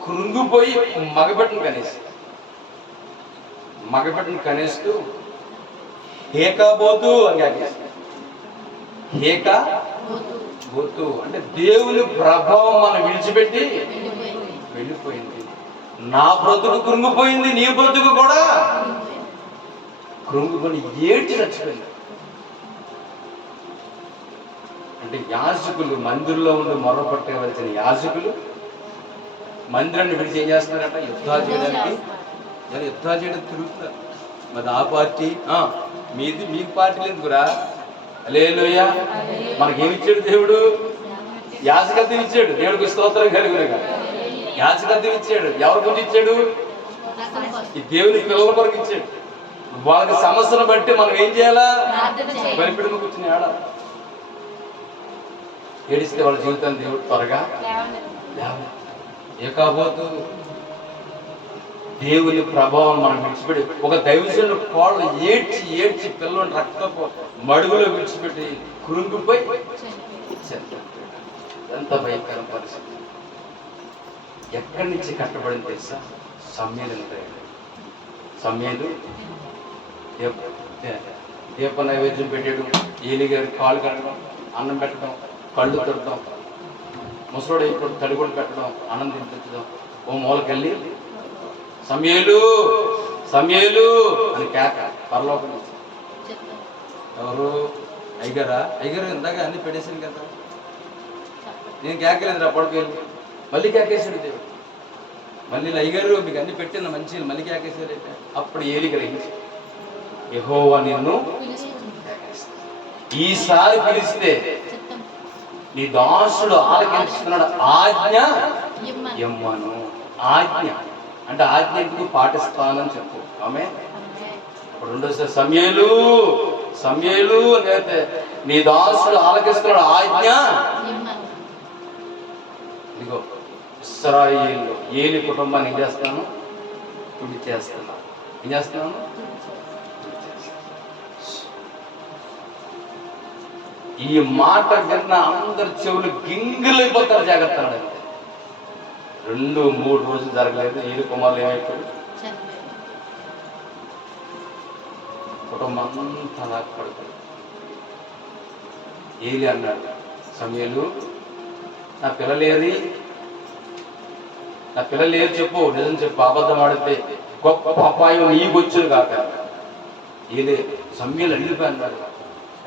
కృంగిపోయి మగబెట్టను కనేస్తూ హేకాబోతు అని కాకేసి హేకాబోతు అంటే దేవుని ప్రభావం మనం విడిచిపెట్టి వెళ్ళిపోయింది. నా బ్రతుకు కృంగిపోయింది, నీ బ్రతుకు కూడా కృంగిపోయి ఏడ్చి చచ్చిపోయింది. అంటే యాజకులు మందిరంలో ఉండి మొర్రపట్టవలసిన యాజకులు మందిరాన్ని విడిచి ఏం చేస్తున్నారట? యుద్ధాలు చేయడానికి తిరుగుతున్నారు. మరి ఆ పార్టీ మీది మీ పార్టీలు ఎందుకురా? హల్లెలూయా. మనకేమిచ్చాడు దేవుడు? యాజకత్వం ఇచ్చాడు. దేవుడికి స్తోత్రం కలుగునుగా. యాజకత్వం ఇచ్చాడు. ఎవరి గురించి ఇచ్చాడు? ఈ దేవుని పిల్లల కొరకు ఇచ్చాడు. వాళ్ళకి సమస్యను బట్టి మనం ఏం చేయాలా? బలిపీఠం కూర్చుని ఆడాలి. ఏడిస్తే వాళ్ళ జీవితాన్ని దేవుడు త్వరగా ఏకాబోతు. దేవుని ప్రభావం మనం విడిచిపెట్టి ఒక దైవజనుడు కోళ్ళు ఏడ్చి పిల్లలను రక్తపు మడుగులో విడిచిపెట్టి కృంగిపోయి ఎంత భయంకర పరిస్థితి. ఎక్కడి నుంచి కట్టబడింది తెలుసా? సమేలు దీప నైవేద్యం పెట్టాడు. ఏలిగారు కాళ్ళు కట్టడం, అన్నం పెట్టడం, కళ్ళు తొడడం, ముసలోడు ఇప్పుడు తడిగొడ్డు పెట్టడం, అన్నం తినిపించడం. ఓ మూలకెళ్ళి సమేలు అని కేక పరలోకం నుంచి. ఎవరు? అయ్యగారు ఇందాక అన్ని పెట్టేసాను కదా, నేను కేకలేదు. అప్పటికెళ్ళి మళ్ళీ కేకేశాడు దేవుడు. మళ్ళీ అయ్యగారు మీకు అన్ని పెట్టిన మంచి మళ్ళీ కేకేశాడు. అప్పుడు ఏలి గ్రహించి యెహోవా నిన్ను ఈసారి పిలిస్తే నీ దాసుడు ఆలకిస్తున్నాడు, ఆజ్ఞ ఇమ్మను. ఆజ్ఞ అంటే ఆజ్ఞ ఎందుకు పాటిస్తానని చెప్పు. ఆమె ఇప్పుడు రెండోసారి సమయేలు అంటే నీ దాసుడు ఆలకిస్తున్నాడు, ఆజ్ఞ. ఇదిగో ఇశ్రాయేలు ఏలి కుటుంబాన్ని ఏం చేస్తున్నాను? తుడి చేస్తున్నాను. ఏం చేస్తున్నాను? ఈ మాట విన్న అందరి చెవులు గింగిలైపోతారు. జాగ్రత్త. 2-3 రోజులు జరగలేదు. ఏలి కుమారులు ఏమైపోయాడు? కుటుంబం అంతా పడుతుంది. ఏలి అన్నాడు, సమయేలు నా పిల్లలేరు చెప్పు, నిజం చెప్పు, అబద్ధం ఆడితే గొప్ప అపాయం నీకు వచ్చును కాక. ఏలే సమయేలు అడిగిపోయి అన్నాడు,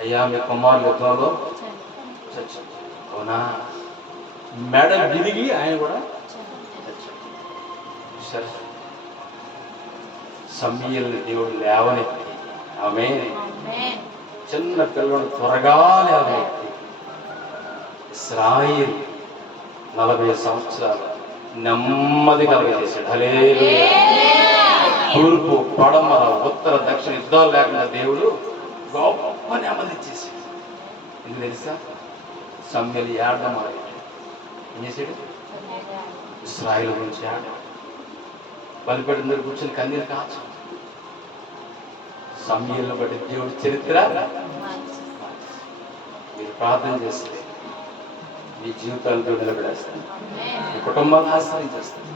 అయ్యా మీ కుమారులు యుద్ధంలో చచ్చాడు. అవునా? మెడ విరిగి ఆయన కూడా చచ్చాడు. సమయేలుని దేవుడు లేవనెత్తి, ఆమె చిన్న పిల్లడు త్వరగా లేవనెత్తి ఇశ్రాయేలు 40 సంవత్సరాలు నెమ్మది కలగజేశాడు. హల్లెలూయా. తూర్పు పడమర ఉత్తర దక్షిణ యుద్ధాలు లేకుండా దేవుడు గొప్ప నెమ్మది ఇచ్చేసాడు. ఎందుకు తెలుసా? సమయేలు ఏడడం మొదలెట్టాడు. ఏం చేశాడు? ఇశ్రాయేలు గురించి ఆడ బలిపీఠం దగ్గర కూర్చొని కన్నీరు కాచు. సమయేలును బట్టి దేవుడి చరిత్ర మీరు ప్రార్థన చేస్తే మీ జీవితాలతో నిలబడేస్తాను, మీ కుటుంబాన్ని ఆశ్రయించేస్తాను.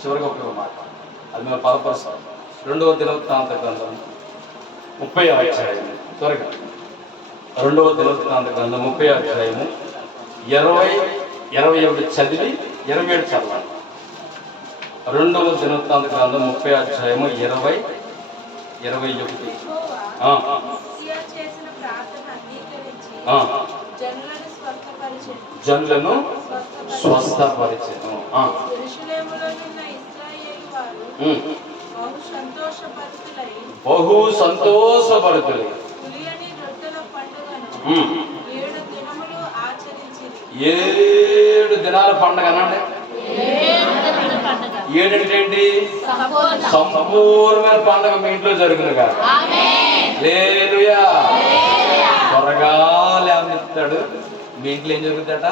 చివరిగా ఒక మాట, అది మేము బలపరుస్తాం. 2వ దినవృత్తాంత గ్రంథం 30వ అధ్యాయం. త్వరగా 2వ దినవృత్తాంత గ్రంథం 30వ అధ్యాయము 21 చదివి 27 చదవాలి. 2వ దినవృత్తాంత గ్రంథం 30వ అధ్యాయము 20-21. జనులను స్వస్థపరిచెను. బహు సంతోషపరుతులై 7 దినాల పండుగ అనండి. 7 అంటే ఏంటి? సంపూర్ణమైన పండుగ మీ ఇంట్లో జరుగునుగా. హల్లెలూయా. త్వరగా లేవనెత్తాడు. మీ ఇంట్లో ఏం జరుగుతుందట?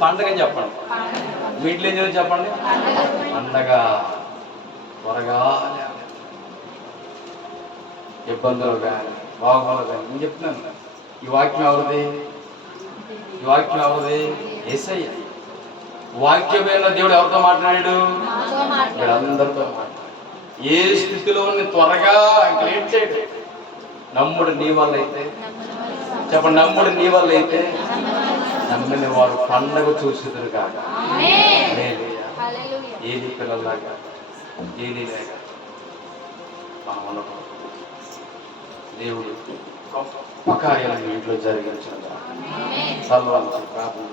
పండగ అని చెప్పండి. మీ ఇంట్లో ఏం జరుగుతుంది చెప్పండి? పండగ. త్వరగా ఇబ్బందులు కానీ బాగోలు కానీ నేను చెప్తున్నాను. ఈ వాక్యం ఎవరిది? యేసయ్య. వాక్యమైన దేవుడు ఎవరితో మాట్లాడాడు? వీళ్ళందరితో మాట్లాడు. ఏ స్థితిలో త్వరగా ఇంకా లేట్ చేయడు. నమ్ముడు నీ వల్ల అయితే, చెప్పండి, నమ్ముడు నీ వల్ల అయితే నమ్మిన వారు పండగ చూసేదురు కాక. ఏది పిల్లలాగా ఏది లేక మనం ఉండకూడదు. దేవుడు గొప్ప కార్యాలను ఇంట్లో జరిగించండి. సర్వాంశం ప్రార్థన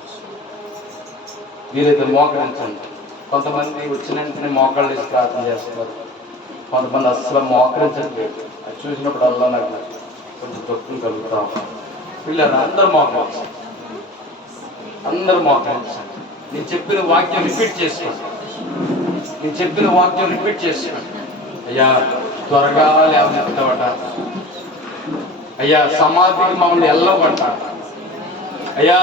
మీరైతే మోకరించండి. కొంతమంది వచ్చిన వెంటనే మోకాళ్ళు వేసి ప్రార్థన చేస్తున్నారు, కొంతమంది అస్సలు మోకరించట్లేదు. అది చూసినప్పుడు అల్లా నాకు కొంచెం దుఃఖం కలుగుతాం. పిల్లలు అందరూ మోకరించండి, అందరూ మోకరించండి. నేను చెప్పిన వాక్యం రిపీట్ చేసుకోండి. నేను చెప్పిన వాక్యం రిపీట్ చేసుకోండి. అయ్యా త్వరగా లేవనెత్తవట, అయ్యా సమాధికి మమ్మల్ని వెళ్ళవట, అయ్యా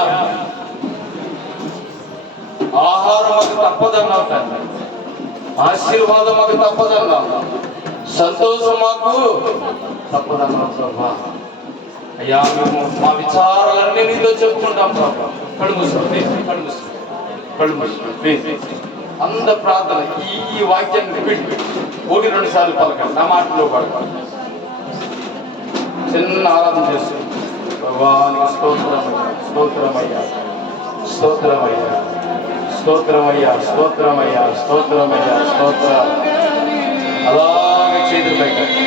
ఆహారం మాకు తప్పదన్నావు తండ్రి, ఆశీర్వాదం మాకు తప్పదన్నావు, సంతోషం మాకు తప్పదన్నావు ప్రభా. అయ్యా మేము మా విచారాలన్నీ నీతో చెప్పుకుంటాం ప్రభా. కళ్ళు మూసుకోండి, కళ్ళు మూసుకోండి, కళ్ళు మూసుకోండి. అంత ప్రార్థన ఈ వాక్యాన్ని రిపీట్ 1-2 సార్లు పలకండి. నా మాటలో పడకండి. చిన్న ఆరాధన చేస్తుంది. భగవానికి స్తోత్రమయ్యా, స్తోత్రమయ్యా, స్తోత్రమయ్యా, స్తోత్రమయ్యా, స్తోత్రమయ్యా, స్తోత్రమయ్యా, స్తోత్ర. అలాగే చేతులు పెట్టండి.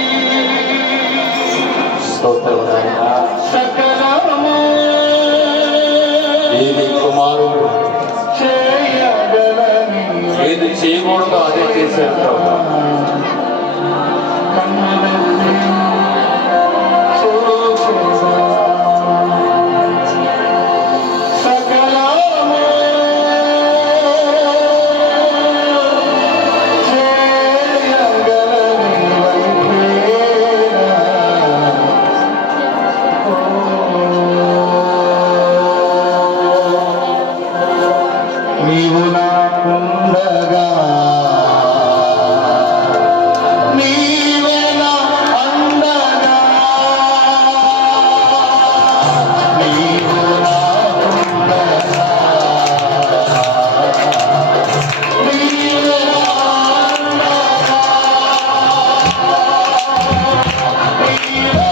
స్తోత్రమయ్యా. ఏది కుమారుడు ఏది చేయకూడదు అదే చేశారు. నీవు నాకుండగా నీవే నా అండగా, నీవు నాకుండగా నీవే నా అండగా, నీవే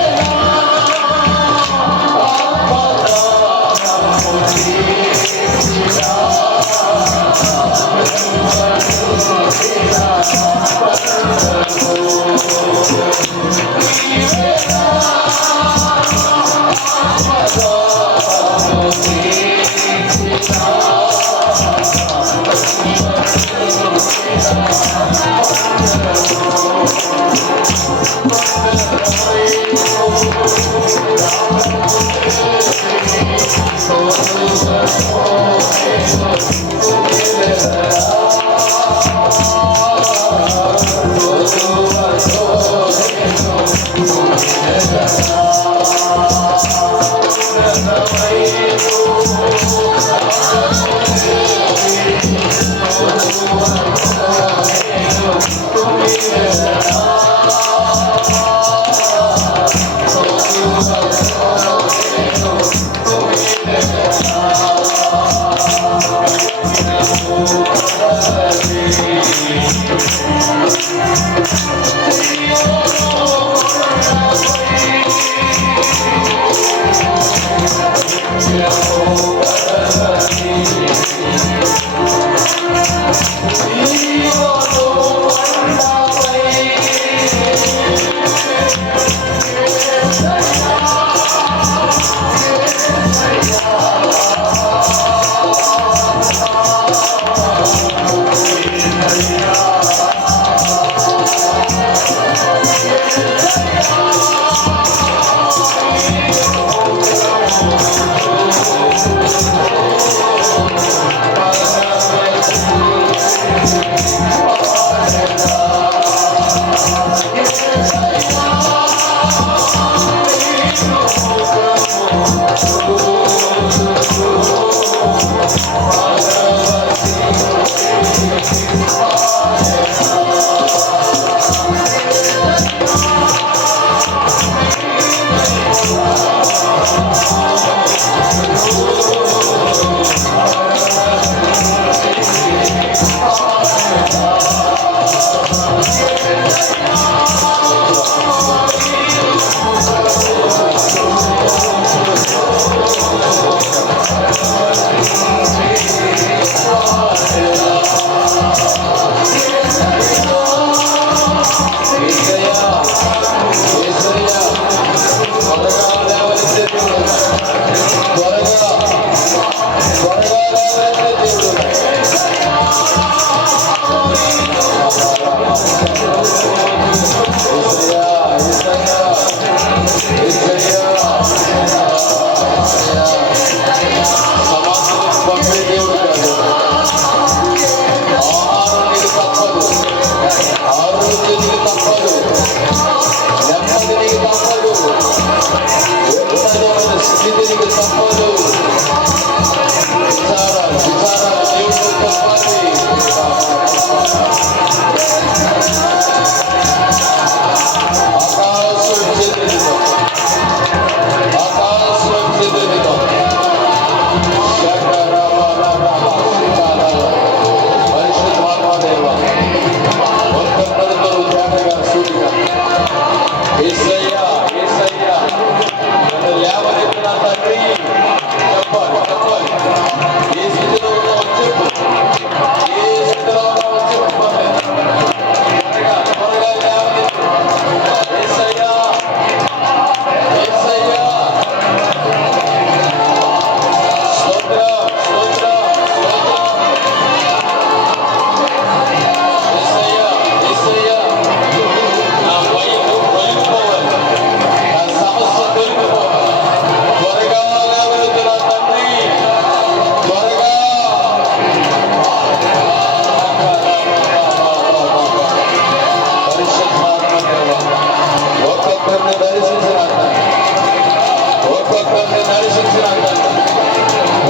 దర్శించిన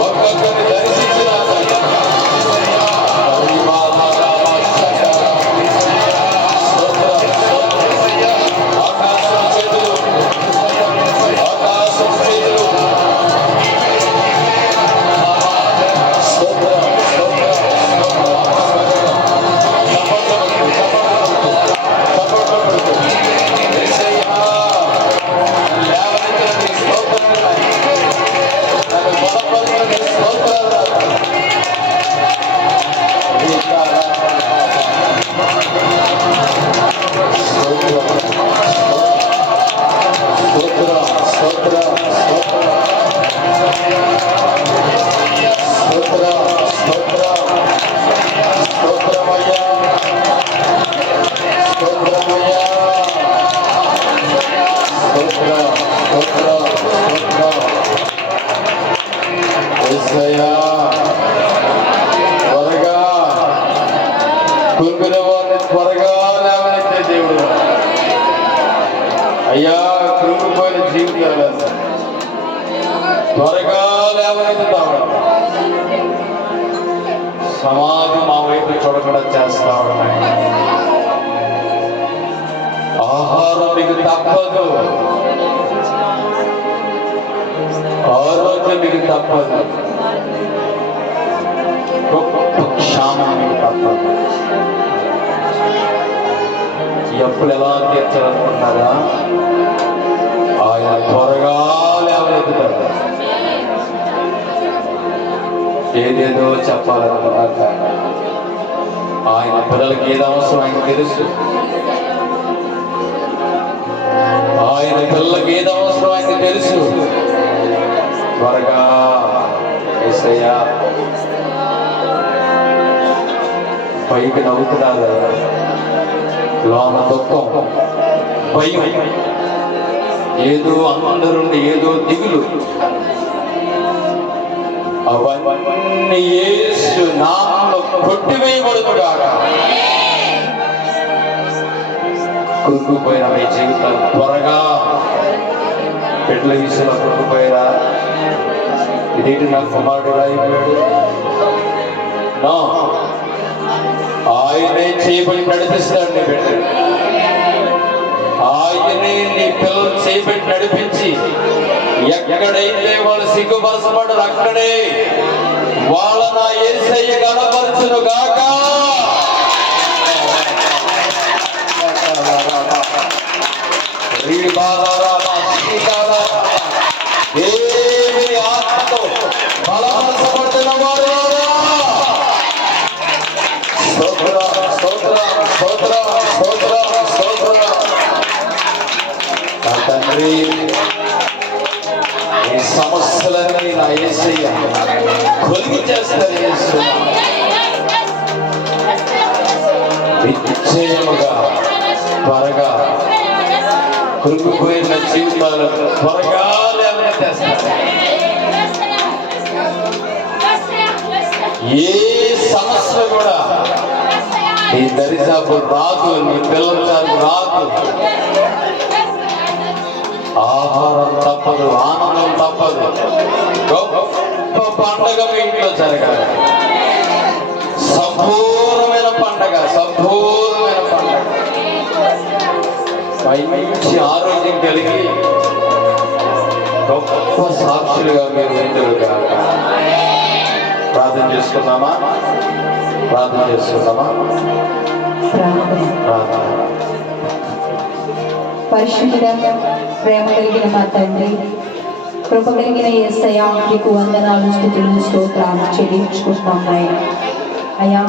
ఒక్కొక్కరిని దర్శించిన ఆకాశం చేతులు త్వరగా కుంగిన వారిని త్వరగా లేవనెత్తే దేవుడు. అయ్యా కృంగిపోయిన జీవితాలు త్వరగా లేవనెత్తుతాడు. సమాధి మా వైపు చూడకుండా చేస్తా ఉన్నాయి. ఆహారం మీకు తప్పదు, ఆరోగ్యం మీకు తప్పదు, గొప్ప క్షామం మీకు తప్పదు. ఎప్పుడు ఎలా తీర్చాలనుకుంటున్నారా? ఆయన త్వరగా లేవనెత్తుతాడు. ఏదేదో చెప్పాలనుకున్నాక ఆయన పిల్లలకి ఏది అవసరం ఆయనకు తెలుసు. ఆయన పిల్లలకి ఏది అవసరం ఆయనకు తెలుసు. త్వరగా యేసయ్యా పైకి నవ్వుతున్నారు, లోన దుఃఖం, భయం, ఏదో అందరుండి ఏదో దిగులు, అవన్నీ యేసు నామములో కొట్టివేయబడునుగాక. కృంగిపోయిన మీ జీవితాలు త్వరగా బిడ్డల విషయంలో కృంగిపోయినా ఇదేంటి నా కుమారుడు అయిపోయాడు. ఆయనే చేయబడి నడిపిస్తాడు నీ బిడ్డ. ఆయనే నీ పిల్లలు చేయబడి నడిపించి ఎక్కడైతే వాళ్ళు సిగ్గుపరచబడ్డారు అక్కడే వాళ్ళ నా యేసయ్య కనపరచును గాక. దేవుని ఆత్మతో బలపరచబడిన వారు స్తోత్ర స్తోత్ర స్తోత్ర స్తోత్ర స్తోత్ర. నా తండ్రి ఈ సమస్యలన్నీ నా యేసయ్య కొలిగి చేస్తారు. యేసు నిశ్చయముగా త్వరగా కృంగిపోయిన జీవితాలు త్వరగా లేవనెత్తేస్తారు. ఏ సమస్య కూడా నీ దరిదాపు రాదు, నీ పిల్లల రాదు. ఆహారం తప్పదు, ఆనందం తప్పదు. గొప్ప పండగ మీ ఇంట్లో జరగాలి. సంపూర్ణమైన పండగ, సంపూర్ణమైన పండగ. మంచి ఆరోగ్యం కలిగి గొప్ప సాక్షులుగా మీరు ఎందుకు ప్రార్థన చేసుకుందామా? ప్రార్థన చేసుకుందామా? పరిశుద్ధుడ, ప్రేమ కలిగిన మా తండ్రి, కృప కలిగిన యేసయ్యా, నీకు వందనాలు, స్తుతులు, స్తోత్రాలు చెల్లించుకుంటున్నాం నాయన. అయ్యా,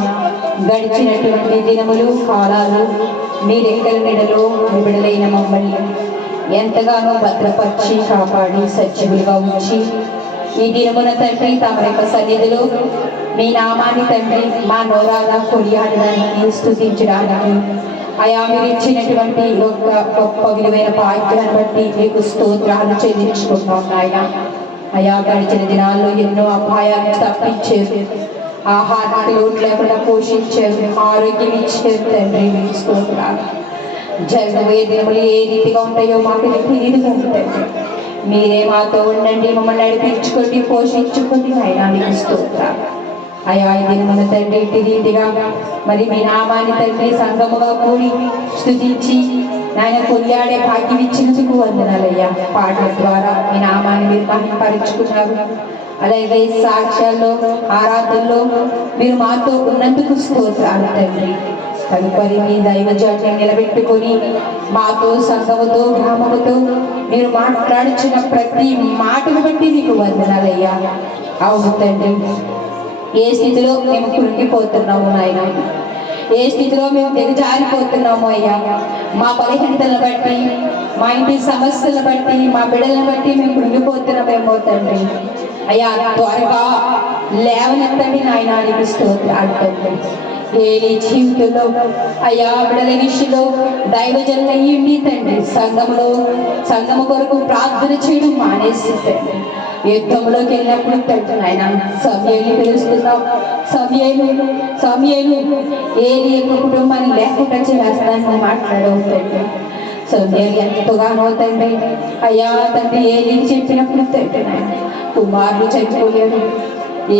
గడిచినటువంటి దినములు, కాలాలు మీ రెక్కల నీడలో విడుదలైన మమ్మల్ని ఎంతగానో భద్రపరిచి కాపాడి సజీవులుగా ఉంచి ఈ దినమున తండ్రి తమ యొక్క సన్నిధిలో మీ నామాన్ని తండ్రి మా నోరాగా కొనియాడడానికి, స్తుతించడానికి అయా మీరు ఇచ్చినటువంటి గొప్ప విలువైన బాధ్యతను బట్టి మీకు స్తోత్రాలు చెల్లించుకుంటున్నాం నాయన. అయా, గడిచిన దినాల్లో ఎన్నో అపాయాలను తప్పించారు, ఆహారానికి లోటు లేకుండా పోషించారు, ఆరోగ్యం ఇచ్చారు తండ్రి, మీకు స్తోత్రాలు. జరగబోయే దినములు ఏ రీతిగా ఉంటాయో మాకు తెలియదు తండ్రి. మీరే మాతో ఉండండి, మమ్మల్ని నడిపించుకోండి, పోషించుకోండి నాయనా. నీకు స్తోత్రాలు అయ్యా. ఇది మన తండ్రి ఇటు రీతిగా మరి మీ నామాన్ని తండ్రి సంగముగా కూడి స్తుతించి నాయన కొనియాడే భాగ్యం ఇచ్చినందుకు వందనాలయ్యా. పాటల ద్వారా మీ నామాన్ని మీరు మహిమపరుచుకున్నారు. అలాగే సాక్ష్యాల్లో ఆరాధనలో మీరు మాతో ఉన్నందుకు స్తోత్రాలు తండ్రి. తదుపరి మీ దైవజాన్ని నిలబెట్టుకొని మాతో సంఘముతో గ్రామముతో మీరు మాట్లాడుచున్న ప్రతి మాటను బట్టి మీకు వందనాలయ్యా. అవును తండ్రి, ఏ స్థితిలో మేము కృంగిపోతున్నాము నాయన, ఏ స్థితిలో మేము దిగజారిపోతున్నాము అయ్యా. మా బలహీనతలను బట్టి, మా ఇంటి సమస్యలను బట్టి, మా బిడ్డలను బట్టి మేము కృంగిపోతున్నామేమో తండ్రి. అయ్యా త్వరగా లేవనెత్తండి నాయన. నీకు స్తోత్రాలు తండ్రి. ఏలి జీవితంలో అయ్యా బిడ్డల విషయంలో దైవజనులు అయ్యిండి తండ్రి. సంఘము కొరకు ప్రార్థన చేయడం మానేసి తండ్రి యుద్ధంలోకి వెళ్ళినప్పుడు తండ్రి నాయన సమయాలు పిలుస్తున్నాం. సమయాలు ఏలి యొక్క కుటుంబాన్ని లేకుండా చేస్తానని మాట్లాడవు తండ్రి. సమయాలు ఎంతగానో తండ్రి అయ్యా తండ్రి ఏలి చెప్పినప్పుడు తండ్రి నాయన కుమారుడు చనిపోయాడు.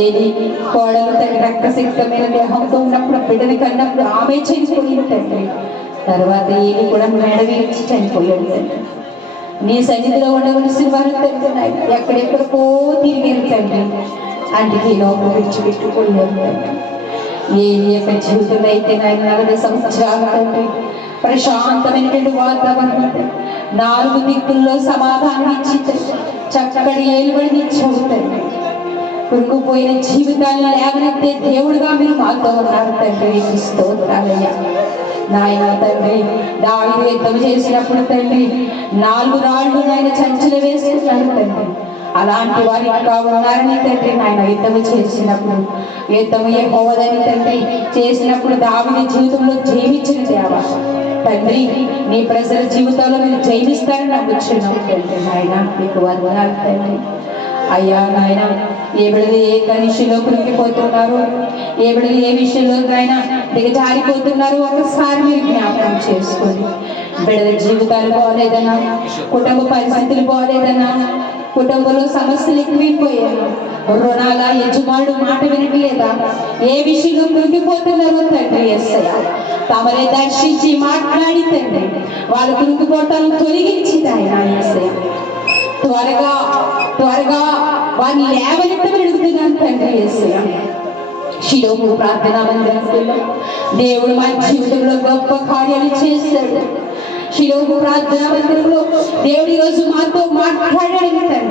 ఏది కోడలు తండ్రి రక్తసిక్తమైన దేహంతో ఉన్నప్పుడు బిడ్డని కన్నప్పుడు ఆమె చనిపోయింది తండ్రి. తర్వాత ఏది కూడా మెడవేసి చనిపోయాడు తండ్రి. నీ సన్నిధిలో ఉండవలసిన వారు తండ్రి ఎక్కడెక్కడికో తిరిగి తండ్రి అందుకే లోపల విడిచిపెట్టుకోలేరు తండ్రి. ఏది యొక్క జీవితంలో అయితే 40 సంవత్సరాలు తండ్రి ప్రశాంతమైనటువంటి వాతావరణం, 4 దిక్కుల్లో సమాధానం ఇచ్చి చక్కటి ఏలుబడిని ఇచ్చావు తండ్రి. కురుకుపోయిన జీవితాన్ని లేవనెత్తే దేవుడుగా మీరు మాతో ఉన్నారు తండ్రి. స్తోత్రాలయ్యా నాయన తండ్రి. దావీదు యుద్ధం చేసినప్పుడు తండ్రి 4 రాళ్ళు నాయన చంచలు వేసుకున్నారు తండ్రి. అలాంటి వారు ఇంకా ఉన్నారని తండ్రి నాయన యుద్ధం చేసినప్పుడు యుద్ధం యెహోవాదని తండ్రి చేసినప్పుడు దావీదు జీవితంలో జయించిన దేవా తండ్రి. నీ ప్రజల జీవితంలో మీరు జయిస్తారని నమ్ముచున్నాం తండ్రి నాయన. మీకు వందనాలు తండ్రి. అయ్యా నాయన ఏ బిడ్డలు ఏ కనిషిలో కృంగిపోతున్నారు, ఏ బిడ్డలు ఏ విషయంలో నాయన దిగజారిపోతున్నారు ఒకసారి మీరు జ్ఞాపకం చేసుకోండి. బిడ్డల జీవితాలు బాగోలేదన్నా, కుటుంబ పరిస్థితులు బాగోలేదన్నా, కుటుంబంలో సమస్యలు ఎక్కువైపోయాను, రుణాల యజమానుడు మాట వినట్లేదా, ఏ విషయంలో కృంగిపోతున్నారో తండ్రి యేసయ్య తమరే దర్శించి మాట్లాడి తండ్రి వాళ్ళ కృంగిపోవటాలను తొలగించి ఆయన యేసయ్య త్వరగా వారిని లేవనెత్తమని అడుగుతున్నాను తండ్రి యేసయ్య. శిలోము ప్రార్థనా మందిరంలో దేవుడు మా జీవితంలో గొప్ప కార్యాలు చేశాడు. శిలోము ప్రార్థనా మందిరంలో దేవుడి రోజు మాతో మాట్లాడాడు తండ్రి.